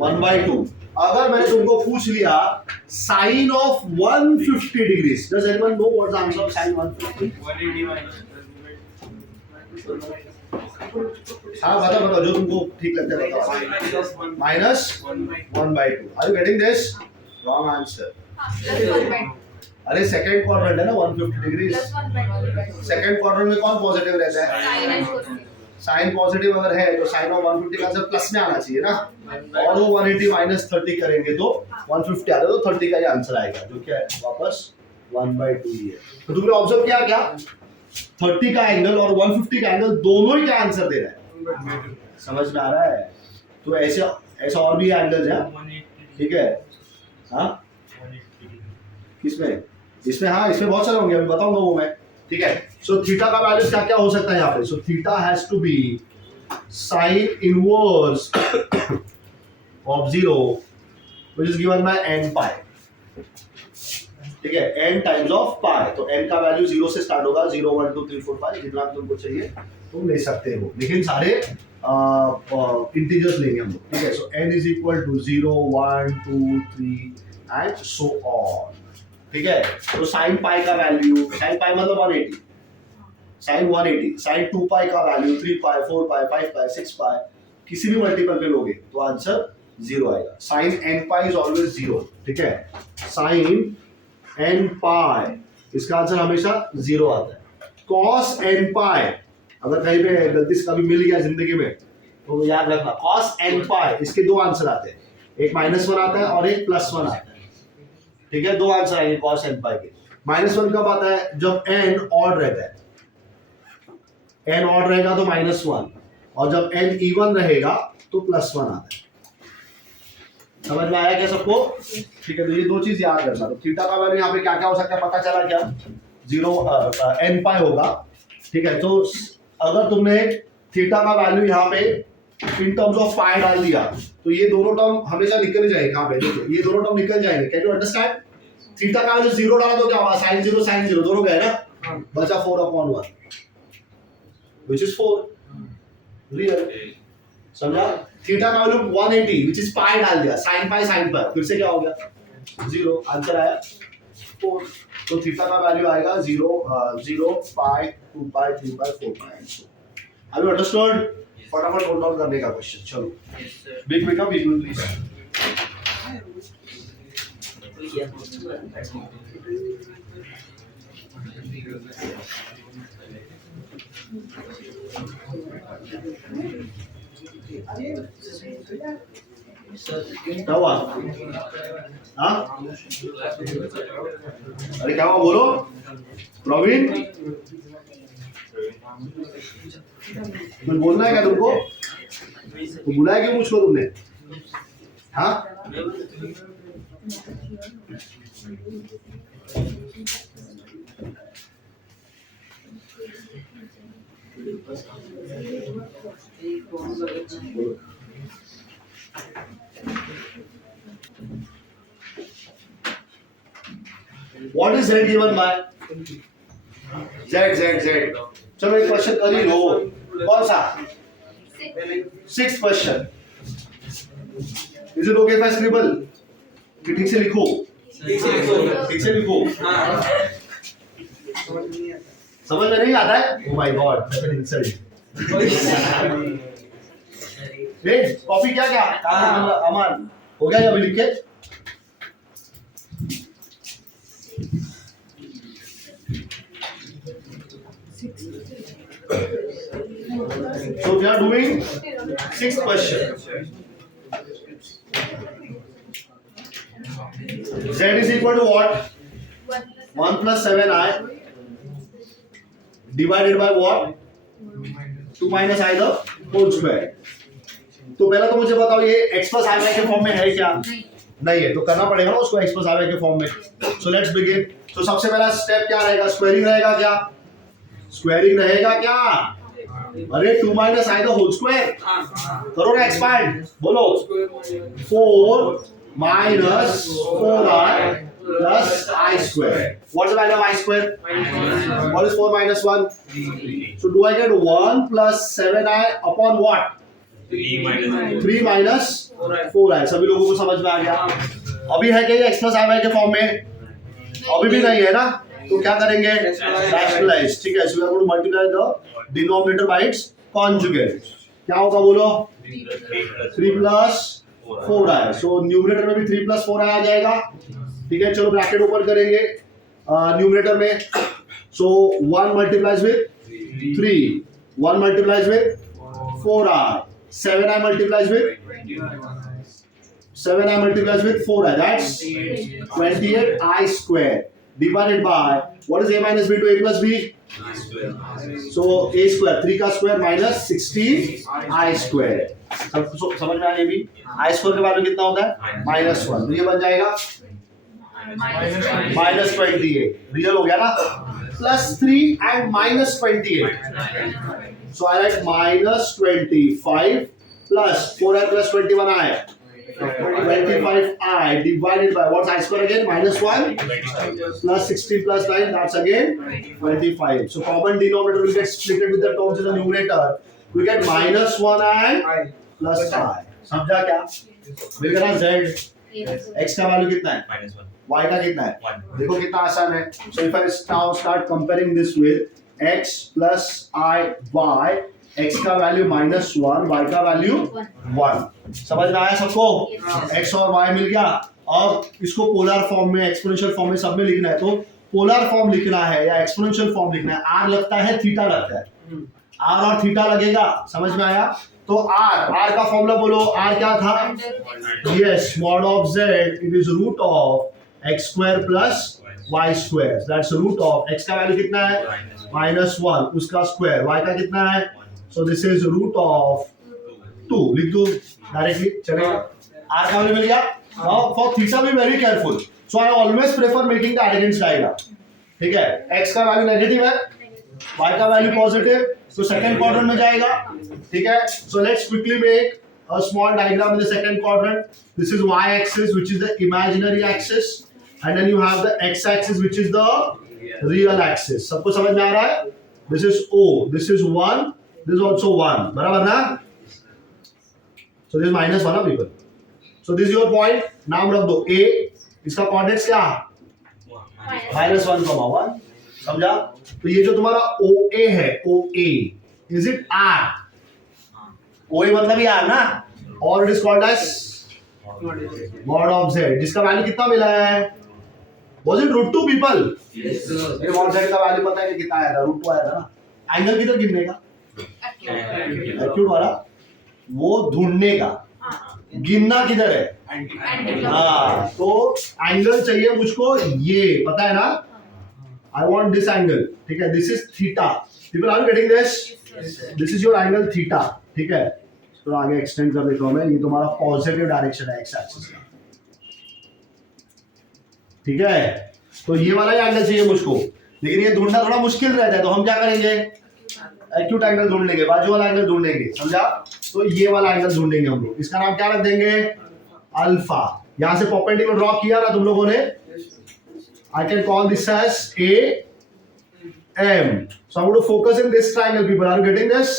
1/2. अगर मैंने तुमको पूछ लिया sine of 150 degrees, does anyone know what is the answer of sine 150? 180 हाँ बताओ जो तुमको ठीक लगता है बताओ. Minus 1/2. Are you getting this? Wrong answer. Plus 1/2. अरे सेकंड क्वाड्रेंट है ना 150 डिग्रीज. प्लस 1/2. सेकंड क्वाड्रेंट में कौन पॉजिटिव रहता है? Sine and cosine. Sine positive अगर है तो साइन ऑफ 150 का आंसर प्लस में आना चाहिए ना, और वो 180 माइनस 30 करेंगे तो 150 आ रहा है, तो 30 का ही आंसर आएगा, जो क्या है वापस 1/2 ही है. तो तुमने ऑब्जर्व किया क्या? 30 का एंगल और 150 का एंगल दोनों ही क्या आंसर दे रहा है? समझ में आ रहा है? तो ऐसे और भी एंगल्स हैं, ठीक है? हाँ किसमें? इसमें, हाँ इसमें बहुत सारे होंगे, अभी बताऊंगा वो मैं, ठीक है? सो थीटा का वैल्यू क्या क्या हो सकता है यहाँ पे? So theta has to be sine inverse of 0 which is given by n pi, ठीक है? n टाइम्स ऑफ पाई, तो n का वैल्यू 0 से स्टार्ट होगा, 0 1 2 3 4 5 जितना भी तुमको चाहिए तुम ले सकते हो, लेकिन सारे इंटीजर्स लेंगे हम लोग, ठीक है? So n is equal to 0 1 2 3 and so on, ठीक है? तो साइन पाई का वैल्यू, साइन पाई मतलब 180, साइन 180, साइन 2 पाई का वैल्यू 3 पाई 4 पाई 5 पाई 6 पाई, किसी भी मल्टीपल पे लोगे तो आंसर 0 आएगा. Sine n pi is always 0, ठीक है? साइन n पाई इसका आंसर हमेशा 0 आता है. cos n पाई अगर कहीं पे गलती से कभी मिल गया जिंदगी में तो याद रखना, cos n पाई इसके दो आंसर आते हैं, एक -1 आता है और एक +1 आता है, ठीक है? दो आंसर आएंगे cos n पाई के. -1 कब आता है? जब n ऑड रहता है, n ऑड रहेगा तो -1, और जब n इवन रहेगा तो +1 आता है. समझ में आया क्या सबको? ठीक है, तो ये दो चीज याद रखना. तो थीटा का वैल्यू यहाँ पे क्या क्या हो सकता है पता चला क्या? 0 n पाई होगा, ठीक है? तो अगर तुमने थीटा का वैल्यू यहाँ पे इन टर्म्स ऑफ पाई डाल दिया तो ये दोनों टर्म हमेशा निकल जाएंगे. कहाँ पे देखो ये दोनों टर्म निकल जाएंगे. Can you understand? थीटा का वैल्यू 0 डाला तो क्या होगा? sin 0 दोनों गए ना, बचा 4/1 which is 4 रियल. समझा? थीटा का वैल्यू 180 which is पाई डाल दिया, sin पाई फिर से क्या हो गया? 0. आंसर आया 4. तो थीटा का वैल्यू आएगा 0 pi 2 pi 3 pi 4 pi. Have you understood? फटाफट नोट डाउन करने का क्वेश्चन. चलो बिग बिग प्लीज. क्या हुआ? हाँ अरे क्या हुआ बोलो प्रवीण, कुछ बोलना है क्या तुमको? तो बुलाया क्यों मुझको तुमने? हाँ एक कौन सा बोलो। What is z given by? Z. चलो एक क्वेश्चन कर ही लो। कौन सा? Six question. Is it okay if I scribble? कि ठीक से लिखो? ठीक से लिखो। समझ में नहीं आता है? Oh my God, such an insult. Copy क्या? अमन हो गया या अभी लिख के? So we are doing sixth question. Z is equal to what? 1 plus 7i divided by what? 2 minus I the whole square. तो पहला तो मुझे बताओ ये x plus i के फॉर्म में है क्या? नहीं है, तो करना पड़ेगा ना उसको x plus i के फॉर्म में. So let's begin. तो सबसे पहला स्टेप क्या रहेगा? स्क्वायरिंग रहेगा क्या? स्क्वायरिंग रहेगा क्या? अरे 2 minus i the whole square करो ना, एक्सपांड बोलो. 4 minus 4i plus I square. What's the value of I square? What is 4 minus 1? So do I get 1 plus 7i upon what? 3 minus 4i. सभी लोगों को समझ में आ गया? अभी है क्या ये x plus i के फॉर्म में? अभी भी नहीं है ना, तो क्या करेंगे? रैशनलाइज. ठीक है, so we are going to multiply the denominator by its conjugate. क्या होगा बोलो? 3 plus 4i. So न्यूमरेटर में भी 3 plus 4i आ जाएगा. ठीक है, चलो ब्रैकेट ओपन करेंगे न्यूमरेटर में. So 1 multiplies with 3, 1 multiplies with 4i, 7i multiplies with 4i. That's 28i square divided by what is a minus b to a plus b? So a square, 3 का square minus 16i square. समझ में आया? भी i square के value कितना होता है? -1. तो ये बन जाएगा -28. रियल हो गया ना? +3 and -28. So I write -25 plus 4i plus 21i. 25i divided by what's I square again? -1 plus 16 plus 9, that's again 25. So common denominator will get split with the terms in the numerator. We get -1 and plus I. समझा क्या? मिल गया ना? Z. X का value कितना है? Y का कितना है? देखो कितना आसान है. So if I now start comparing this with x plus I y, x का वैल्यू -1, y का वैल्यू 1. समझ में आया सबको? x और y मिल गया. अब इसको पोलर फॉर्म में, एक्सपोनेंशियल फॉर्म में सब में लिखना है. तो पोलर फॉर्म लिखना है या एक्सपोनेंशियल फॉर्म लिखना है, r लगता है, थीटा लगता है. r और थीटा लगेगा. समझ में आया? तो r का फॉर्मूला बोलो. r क्या था? Yes, mod of z, it is root of x square plus y square. That's root of x का वैल्यू कितना है? -1, उसका स्क्वायर. y का कितना है? So this is root of 2. लिख दो डायरेक्टली, चलेगा? r का वैल्यू मिल गया. Now for theta be very careful. So I always prefer making the adjoint diagram. ठीक है, x का वैल्यू नेगेटिव है, y का वैल्यू पॉजिटिव, तो सेकंड क्वाड्रेंट में जाएगा. ठीक है, so let's quickly make a small diagram in the second quadrant. This is y axis, which is the imaginary axis, and then you have the x axis, which is the real axis. सबको समझ में आ रहा है? This is O, this is 1, this is also 1. बराबर ना? So this is -1 ना people. So this is your point. नाम रख दो A. इसका कोऑर्डिनेट्स क्या? -1, 1. समझा? तो ये जो तुम्हारा OA है, OA, is it R? OA मतलब ही R ना? और it is called as mod of Z, जिसका वैल्यू कितना मिला है? Was it √2 people? Yes, sir. ये mod Z का वैल्यू पता है कि कितना आया था? √2 आया था ना? एंगल किधर गिनने का? एक्यूट वाला वो ढूंढने का. गिनना किधर है? हाँ, तो एंगल चाहिए मुझको, ये पता है ना? I want this angle. ठीक है, this is theta. People are you getting this? This is your angle theta. ठीक है, तो आगे एक्सटेंड कर देता हूं मैं. ये तुम्हारा पॉजिटिव डायरेक्शन है एक्स एक्सिस का. ठीक है, तो ये वाला ही एंगल चाहिए मुझको, लेकिन ये ढूंढना थोड़ा मुश्किल रहता है. तो हम क्या करेंगे? एक्यूट एंगल ढूंढ लेंगे, बाजू वाला एंगल ढूंढ लेंगे, समझा? तो ये वाला एंगल ढूंढेंगे हम लोग, इसका नाम क्या रख देंगे? अल्फा। यहां से परपेंडिकुलर ड्रॉ किया ना तुम लोगों ने, I can call this as AM. So I'm going to focus in this triangle, people. Are you getting this?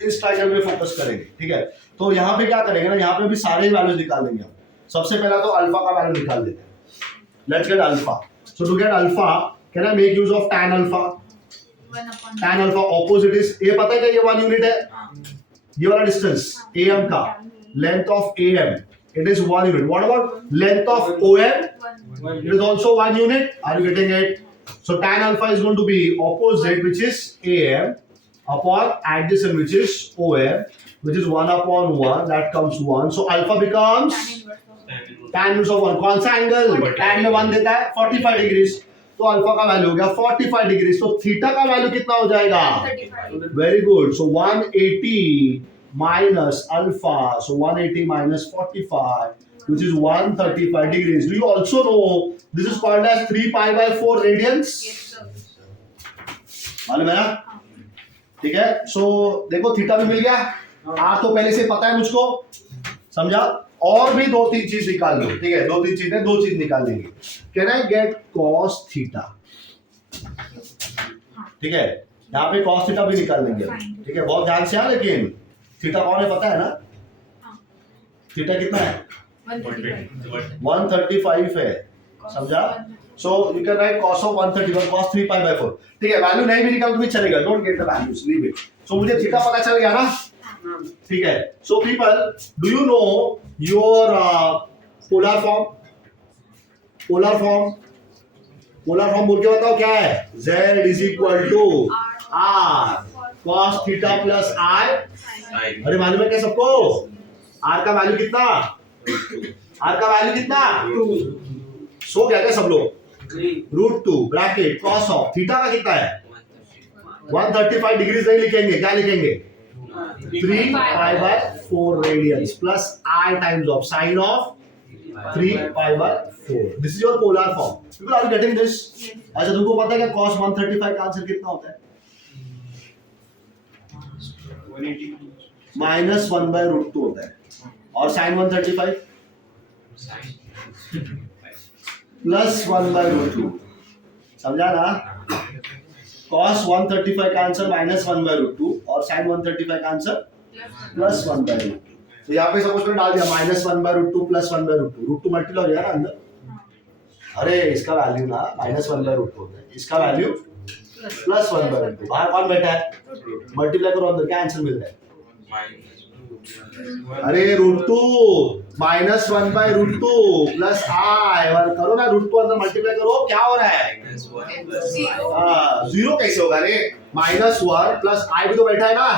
इस ट्रायंगल में फोकस करेंगे, ठीक है? तो यहाँ पे क्या करेंगे ना, यहाँ पे भी सारे वैल्यूज निकाल देंगे हम। सबसे पहला तो अल्फा का वैल्यू निकाल देते हैं। Let's get alpha. So to get alpha can I make use of tan alpha? 1 upon tan alpha opposite is, ये पता है क्या, ये 1 यूनिट है, ये वाला डिस्टेंस AM का, length of AM it is 1 unit. What about length of OM? 1. It is also 1 unit. Are you getting it? So tan alpha is going to be opposite, which is AM, upon adjacent, which is OM, which is 1 upon 1. That comes 1. So alpha becomes tan inverse of 1. कौन सा angle tan में 1 देता है? 45 degrees. तो alpha का value हो गया 45 degrees. तो थीटा का वैल्यू कितना हो जाएगा? 35. Very good. So 180 minus alpha. So 180 minus 45, which is 135 degrees. Do you also know this is called as 3 pi by 4 radians? Yes, sir. मालूम है ना? ठीक है। So देखो थीटा भी मिल गया, R तो पहले से पता है मुझको, समझा? और भी 2-3 चीज निकाल लो, ठीक है? 2-3 चीजें, 2 चीज निकाल देंगे। Can I get cos theta? ठीक है, यहाँ पे cos थीटा भी निकाल देंगे, ठीक है? बहुत ध्यान से यार, लेकिन थीटा कौन है पता है ना? थीटा कितना है? 135. 135 है, समझा? So you can write cos of 131 cos 3 pi by 4। ठीक है, वैल्यू नहीं भी निकाल तो भी चलेगा, don't get the values, leave it. So मुझे थीटा पता चल गया ना, ठीक है? So people, do you know your polar form? Polar form, polar form बोल के बताओ क्या है? z is equal to r cos theta plus i। अरे मालूम है क्या सबको? R का वैल्यू कितना? R का वैल्यू कितना? सो क्या क्या सब लोग? √2 ब्रैकेट cos ऑफ थीटा का कितना है? 135 डिग्रीज नहीं लिखेंगे, क्या लिखेंगे? 3 pi by 4 radians plus I times of sin of 3 pi by 4. This is your polar form. People, are you getting this? अच्छा, तुमको पता है क्या cos 135 का आंसर कितना होता है? -1 by √2 होता है। और sin 135 +1 by √2, समझा ना? cos 135 का आंसर -1 by √2 और sin 135 का आंसर +1 by √2। तो यहाँ पे सपोज मैंने डाल दिया -1 by √2 +1 by √2, √2 मल्टीप्लाई हो जाएगा ना अंदर। अरे इसका वैल्यू ना -1 by √2 होता है, इसका वैल्यू +1 by √2। बाहर कौन बैठा है? मल्टीप्लाई करो, अंदर क्या आंसर मिल रहा है? अरे √2 -1 by √2 प्लस i करो ना, √2 अंदर मल्टीप्लाई करो, क्या हो रहा है? 0 कैसे होगा रे? -1 प्लस i भी तो बैठा है ना,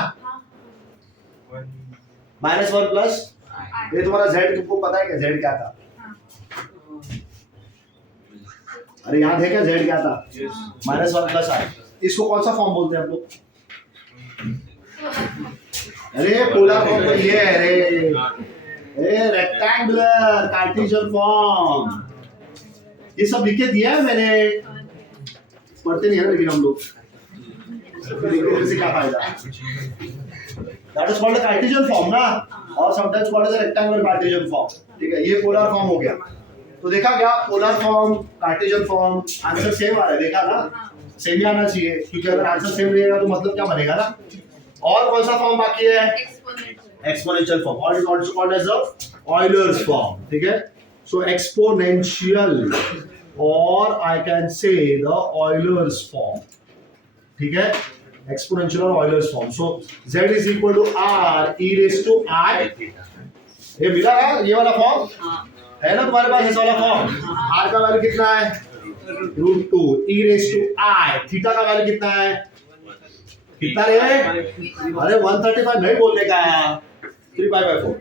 -1 प्लस ये तुम्हारा z, तुमको पता है क्या z क्या था? अरे याद है क्या z क्या था? -1 प्लस i। इसको कौन सा फॉर्म बोलते हैं हम लोग? अरे पोलर फॉर्म तो ये है रे, रेक्टेंगुलर कार्टेशियन फॉर्म। ये सब लिख के दिया है मैंने, पढ़ते नहीं है ना लेकिन हम लोग, लिखने से क्या फायदा? That is called Cartesian form ना, और sometimes called as rectangular Cartesian form. ठीक है, ये पोलर फॉर्म हो गया। तो देखा क्या, polar form, Cartesian form, answer same आ रहा है, देखा ना? सेम ही आना चाहिए, क्योंकि अगर आंसर सेम रहेगा तो मतलब क्या बनेगा ना। और कौन सा फॉर्म बाकी है? एक्सपोनेंशियल फॉर्म, और it also called as the Euler's form. ठीक है, सो एक्सपोनेंशियल और I can say the Euler's form. ठीक है, एक्सपोनेंशियल और Euler's form. So z is equal to r e raise to i। ये मिला ना, ये वाला फॉर्म है ना तुम्हारे पास, ऐसा वाला फॉर्म। r का वैल्यू कितना है? √2 e raise to i। Theta का वैल्यू कितना है? कितना रे? अरे 135 नहीं बोलने का, 3 pi by 4,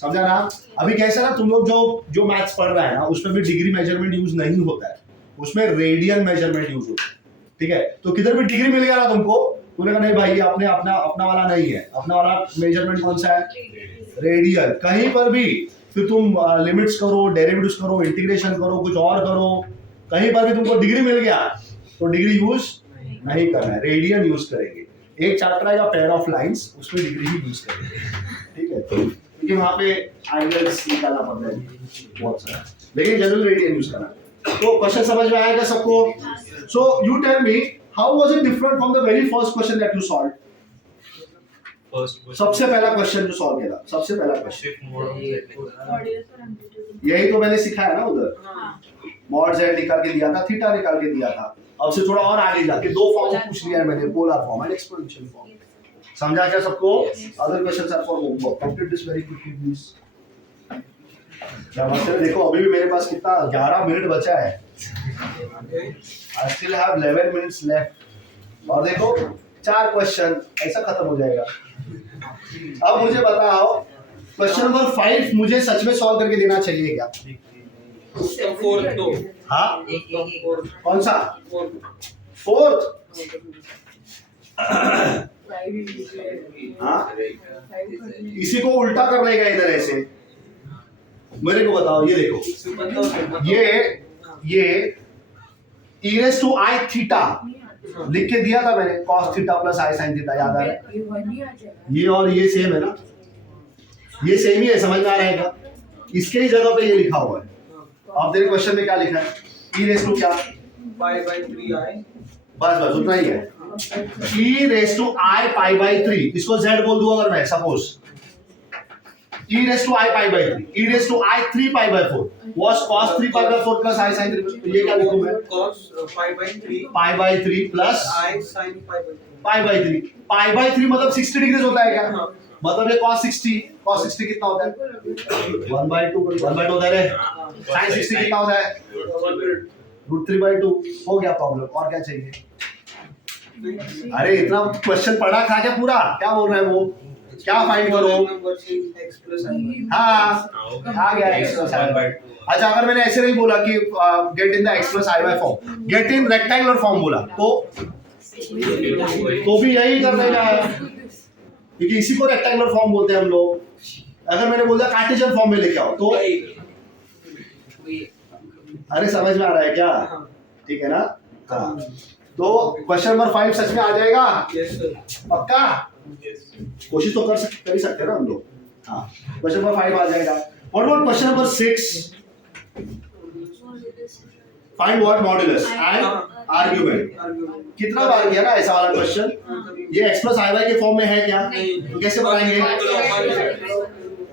समझा ना? अभी कैसा ना, तुम लोग जो मैथ्स पढ़ रहा है ना, उसमें भी डिग्री मेजरमेंट यूज नहीं होता है, उसमें रेडियन मेजरमेंट यूज होता है। ठीक है, तो किधर भी डिग्री मिल गया ना तुमको, तूने कहा नहीं भाई ये अपना वाला नहीं है, अपना वाला मेजरमेंट कौन सा है? रेडियन। कहीं पर भी फिर तुम लिमिट्स करो, डेरिवेटिव्स करो, इंटीग्रेशन करो, कुछ और करो, कहीं पर भी तुमको डिग्री मिल गया तो डिग्री यूज नहीं करना है, रेडियन यूज करेंगे। एक चैप्टर आएगा पेयर ऑफ लाइंस, उसमें डिग्री ही यूज करेंगे, ठीक है, क्योंकि वहाँ पे एंगल्स निकालना पड़ता है बहुत सारा, लेकिन जनरल रेडियन यूज करना। तो क्वेश्चन समझ में आएगा सबको? So you tell me how was it different from the very first question that you solve? सबसे पहला क्वेश्चन जो सॉल्व किया था, सबसे पहला क्वेश्चन यही तो मैंने सिखाया ना उधर, मॉड जेड निकाल के दिया था, थीटा निकाल के दिया था। अब से थोड़ा और आगे जाके दो फॉर्म पूछ लिया है मैंने, polar form and exponential form. समझा क्या सबको? Other questions are for homework, complete this very quickly please. नमस्ते, देखो अभी भी मेरे पास कितना 11 मिनट बचा है, I still have 11 minutes left, और देखो 4 क्वेश्चन ऐसा खत्म हो जाएगा। अब मुझे बताओ क्वेश्चन नंबर 5 मुझे सच में सॉल्व करके देना चाहिए क्या? हाँ, कौन सा? 4th? हाँ, इसी को उल्टा कर लेगा इधर ऐसे। मेरे को बताओ, ये देखो, ये e raised to I theta लिख के दिया था मैंने, cos theta plus I sin theta, याद आ रहा है? ये और ये सेम है ना, ये सेम ही है, समझ में आ रहा है क्या? इसके ही जगह पे ये लिखा हुआ है। आप देखिए क्वेश्चन में क्या लिखा है, e raised to क्या, π/3i, बस उतना ही है, e raised to I pi by 3, इसको z बोल दूं अगर मैं, suppose e raised to I pi by 3, e raised to I 3 pi by 4 was cos 3 pi by 4 plus I sin 3, तो ये क्या लिखूं मैं, cos π/3 pi by 3 plus I sin π/3, pi by 3, pi by 3 मतलब 60 डिग्री होता है क्या? हाँ। मतलब ये cos 60 कितना होता है? 1/2 होता है, sin 60 कितना होता है? √3/2। हो गया प्रॉब्लम, और क्या चाहिए? अरे इतना क्वेश्चन पढ़ा था क्या पूरा? क्या बोल रहे हैं वो, क्या फाइंड करो? x + i, हाँ, आ गया x plus i। अच्छा, अगर मैंने ऐसे नहीं बोला कि get in the x plus i form, get in rectangular form बोला, तो भी यही कर देगा है, क्योंकि इसी को रेक्टेंगुलर फॉर्म बोलते हैं हम लोग। अगर मैंने बोला कार्टेशियन फॉर्म में लेके आओ, तो अरे समझ में आ रहा है क्या? ठीक है ना? हाँ, तो क्वेश्चन नंबर 5 सच में आ जाएगा? yes sir, पक्का? कोशिश तो कर ही सकते हैं ना हम लोग। हाँ, क्वेश्चन नंबर 5 आ जाएगा। What about question number 6? Find what modulus and argument. कितना बार किया ना ऐसा वाला क्वेश्चन? ये x plus i के फॉर्म में है क्या? तो कैसे बनाएंगे?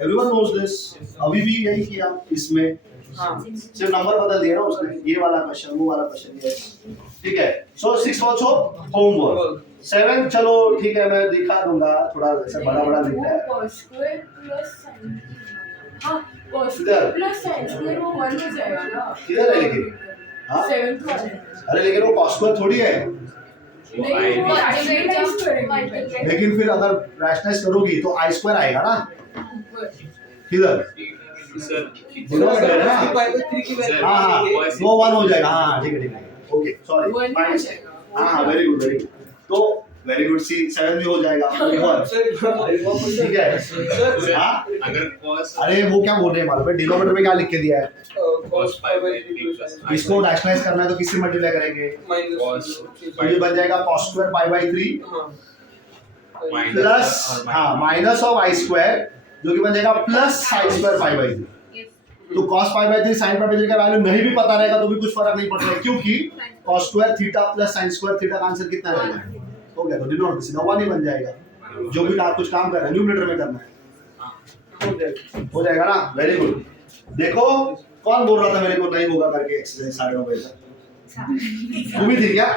Everyone knows this. अभी भी यही किया इसमें, सिर्फ नंबर बदल दिया ना उसने, ये वाला क्वेश्चन, वो वाला क्वेश्चन, ये ठीक है। सो 6 आल्सो होमवर्क। 7 चलो ठीक है, मैं दिखा दूंगा, थोड़ा ऐसा बड़ा बड़ा दिख रहा है। cos square plus sin, हाँ cos किधर? square plus sin square वो 1 हो जाएगा ना? किधर है लेकिन? हाँ, 7th वाले। अरे लेकिन वो cos स्क्वायर थोड़ी है, नहीं वो मल्टीप्लाई करेंगे। लेकिन फिर अगर रैशनलाइज करोगी तो i स्क्वायर आएगा ना। किधर? डिनोमिनेटर है ना? π/3 की वैल्यू हाँ हाँ, वो 1 हो जाएगा। हाँ ठीक है, ओके सॉरी। One ही हो जाएगा। हाँ वेरी गुड वेरी गुड। तो वेरी गुड, सी 7 भी हो जाएगा। ठीक है। हाँ, अगर cos अरे वो क्या बोल रहे हैं मालूम है, डिनोमिनेटर में क्या लिख के दिया है? cos π/3 + इसको रैशनलाइज करना है तो किससे मल्टीप्लाई करेंगे? minus तो ये बन जाएगा cos square π/3 plus minus of i square, जो कि बन जाएगा प्लस sin स्क्वायर π/3। तो cos π/3 sin π/3 का वैल्यू नहीं भी पता रहेगा तो भी कुछ फर्क नहीं पड़ता है, क्योंकि cos square theta plus sin square theta का आंसर कितना रहेगा? हो गया, तो डिनोमिनेटर सीधा 1 ही बन जाएगा। जो भी आप कुछ काम कर रहे हैं न्यूमरेटर में करना है, हो जाएगा ना? Very good. देखो कौन बोल रहा था मेरे को नहीं होगा करके एक्सरसाइज 9:30 बजे तक? तुम ही थी क्या?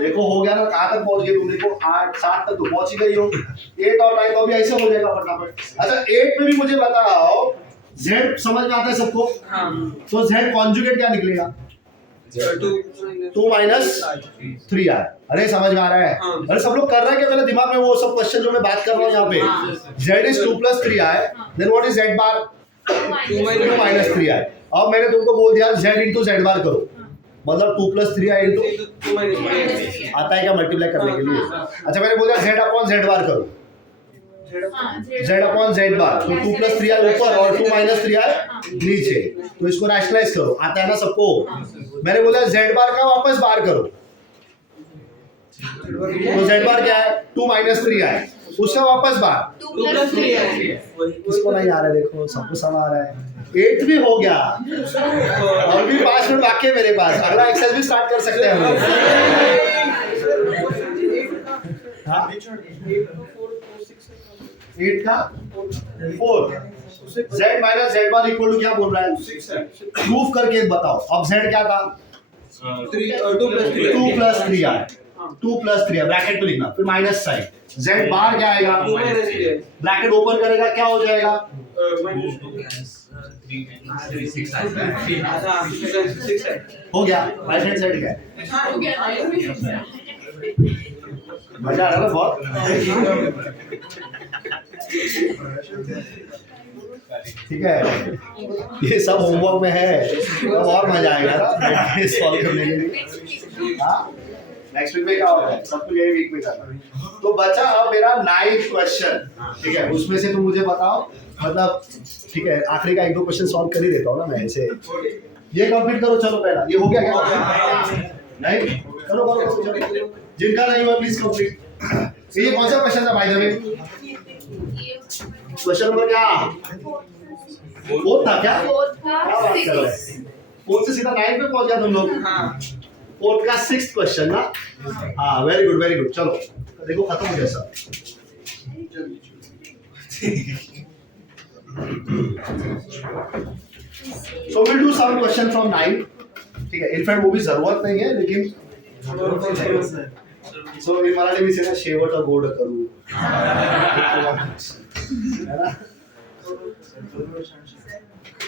देखो हो गया ना, कहाँ तक पहुंच गए तुम? देखो 8 7 तक तो पहुंच ही गई हो। 8 और 9 तो भी ऐसे हो जाएगा फटाफट। अच्छा 8 में भी मुझे बताओ, z समझ में आता है सबको? तो z कॉन्जुगेट क्या निकलेगा? 2 माइनस 3i। अरे समझ में आ रहा है? अरे सब लोग कर रहे हैं क्या मेरे दिमाग में? वो सब क्वेश्चन जो मैं बात कर रहा हूँ यहाँ पे, z is 2 plus 3i, then what is z bar? 2 minus 3i। अब मैंने तुमको बोल दिया z into z bar करो, मतलब 2 plus 3i into, आता है क्या मल्टीप्लाई करने के लिए? अच्छा मैंने बोला z upon z bar करो, z upon z bar, तो 2 plus 3i ऊपर और 2 minus 3i नीचे, तो इसको रैशनलाइज करो, आता है ना सबको? मैंने बोला z बार का वापस बार करो, तो z बार क्या है 2 - 3 है, उसका वापस बार 2 2 plus plus 3 3 है। इसको नहीं आ रहा है, देखो सबको सब आ रहा है। 8 भी हो गया और भी 5 मिनट बाकी है मेरे पास, अगला एक्सरसाइज भी स्टार्ट कर सकते हैं हम लोग। हाँ? 8 का 4 z minus z bar equal to क्या बोल रहा है, 6 है। प्रूफ करके एक बताओ। अब z क्या था 2 plus 3 2 + 3 है, 2 + 3 है, ब्रैकेट में लिखना, फिर माइनस साइन, z बार क्या आएगा, 2 minus 3 है। ब्रैकेट ओपन करेगा क्या हो जाएगा, minus 6 हाँ 6 है। हो गया। राइट हैंड साइड क्या है, हो गया ना? मजा आ रहा है ना बहुत। ठीक है, ये सब होमवर्क में है, अब और मजा आएगा ना सॉल्व करने के लिए। हाँ नेक्स्ट वीक में क्या होता है, सब कुछ यही वीक में करना है। तो बचा अब मेरा 9th क्वेश्चन, ठीक है, उसमें से तुम मुझे बताओ, मतलब ठीक है आखिरी का 1-2 क्वेश्चन सॉल्व कर ही देता हूँ ना मैं ऐसे। ये कंप्लीट करो चलो पहला, ये हो गया क्या, नहीं चलो करो चलो, जिनका नहीं हुआ प्लीज कंप्लीट। ये कौन सा क्वेश्चन था by the way, question number क्या 4 था क्या, फोर्थ क्या का बात कर रहे 6 हैं, 4 से सीधा 9 पे पहुंच गया तुम लोग। हाँ 4 का 6th क्वेश्चन ना, हाँ वेरी गुड चलो देखो खत्म हो गया सब। So we'll do some question from 9, ठीक है, इनफैक्ट वो भी जरूरत नहीं है लेकिन सो in मराठी में से ना शेवट और गोड करू है ना,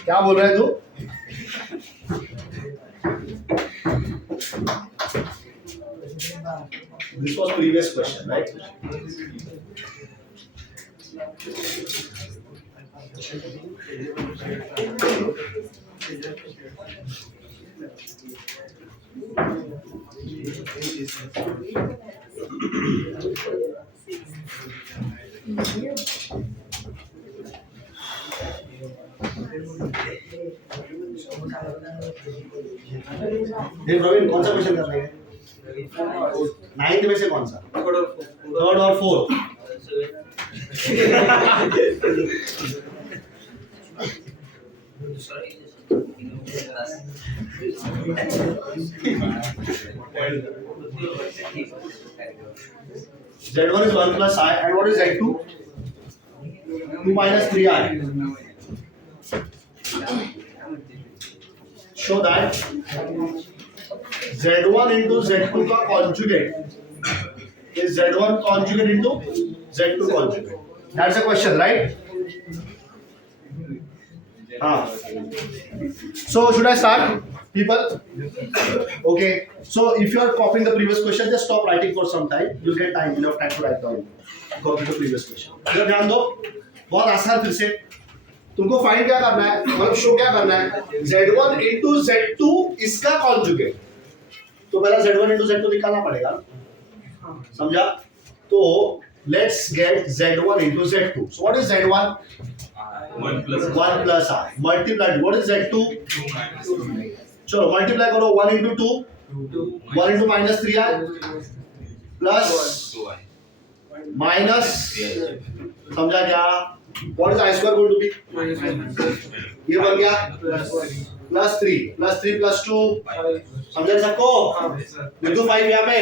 क्या बोल रहे हैं तू, this was previous question right, ये प्रवीण कौन सा क्वेश्चन कर रहे हैं, 9th में से कौन सा, 3rd और 4th, Z1 is 1 plus I and what is Z2? 2 minus 3I. Show that Z1 into Z2 का conjugate is Z1 conjugate into Z2 conjugate. That's the question, right? So should I start, people? Okay. So if you are copying the previous question, just stop writing for some time. You'll get enough time to write down. Copy the previous question. इधर ध्यान दो, बहुत आसान फिर से। तुमको find क्या करना है, मतलब शो क्या करना है, Z1 into Z2 इसका कॉन्जुगेट। तो पहला Z1 into Z2 निकालना पड़ेगा, समझा? तो let's get Z1 into Z2. So what is Z1? 1 plus 1 plus I. Multiplied. What is Z2? चलो multiply करो 1 into 2. 1 into minus 3I plus 2i minus, समझा क्या? What is I square going to be? ये बन गया plus 3 plus 2, समझा सबको? लिख दो 5 यहाँ पे.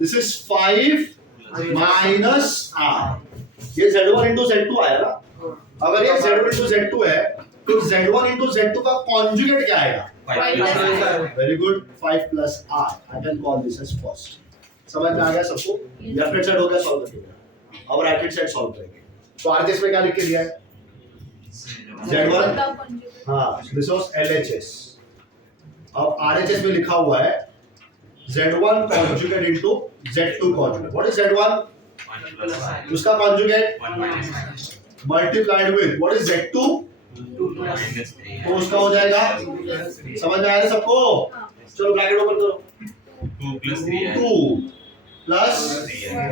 This is 5 minus R. ये Z1 into Z2 आया ना? अगर ये Z1 into Z2 है, तो Z1 into Z2 का कॉन्जुगेट क्या आएगा? 5 plus Very good. 5 plus R. I can call this as first. समझ में आ गया सबको? लेफ्ट हैंड साइड हो गया सॉल्व करके. अब राइट हैंड साइड सॉल्व करेंगे. तो आरएचएस में क्या लिख के दिया है? Z1. हाँ, this was LHS. अब RHS में लिखा हुआ है Z1 conjugate into Z2 conjugate. What is Z1? 1 plus i उसका conjugate 1 minus i multiplied with what is Z2? 2 minus 3 तो उसका हो जाएगा, समझ में आया ना सबको? चलो ब्रैकेट ओपन करो. 2 plus 3i 2 plus,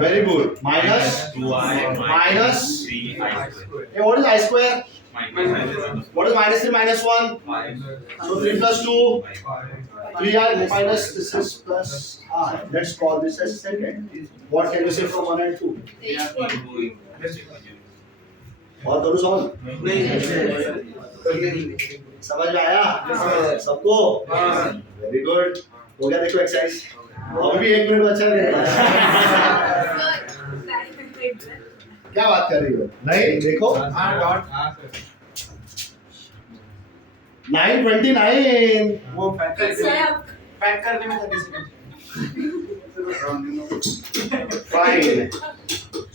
very good, minus 2i minus 3i square hey, what is I square? minus What is minus 3 minus 1? 5 So 3 plus 2, 3i minus this is plus I. Let's call this as second. What can you say from 1 and 2? और करो solve. समझ में आया सबको? Very good. हो गया देखो exercise. अभी भी 1 मिनट बचा है। क्या बात कर रही हो? नहीं देखो 9:29 वो पैक करने में 30 second fine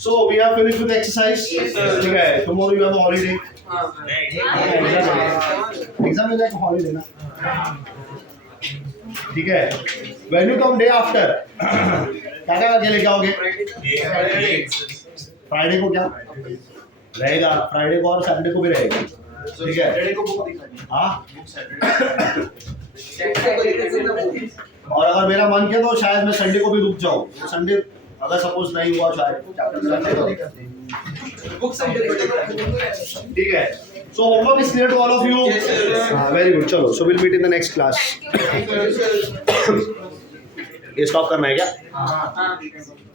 so we are finished with the exercise Yes, sir. ठीक है tomorrow you have a holiday हाँ exam is like a holiday ना ठीक है when you come day after क्या क्या करके लेके आओगे फ्राइडे को क्या रहेगा फ्राइडे को और सैटरडे को भी रहेगा ठीक है सैटरडे को बुक दिखानी हाँ सैटरडे और अगर मेरा मन किया तो शायद मैं संडे को भी रुक जाऊं संडे अगर सपोज नहीं हुआ शायद बुक संडे ठीक है so homework is clear to all of you Yes, sir. Very good चलो so will meet in the next class ये स्टॉप करना है क्या हाँ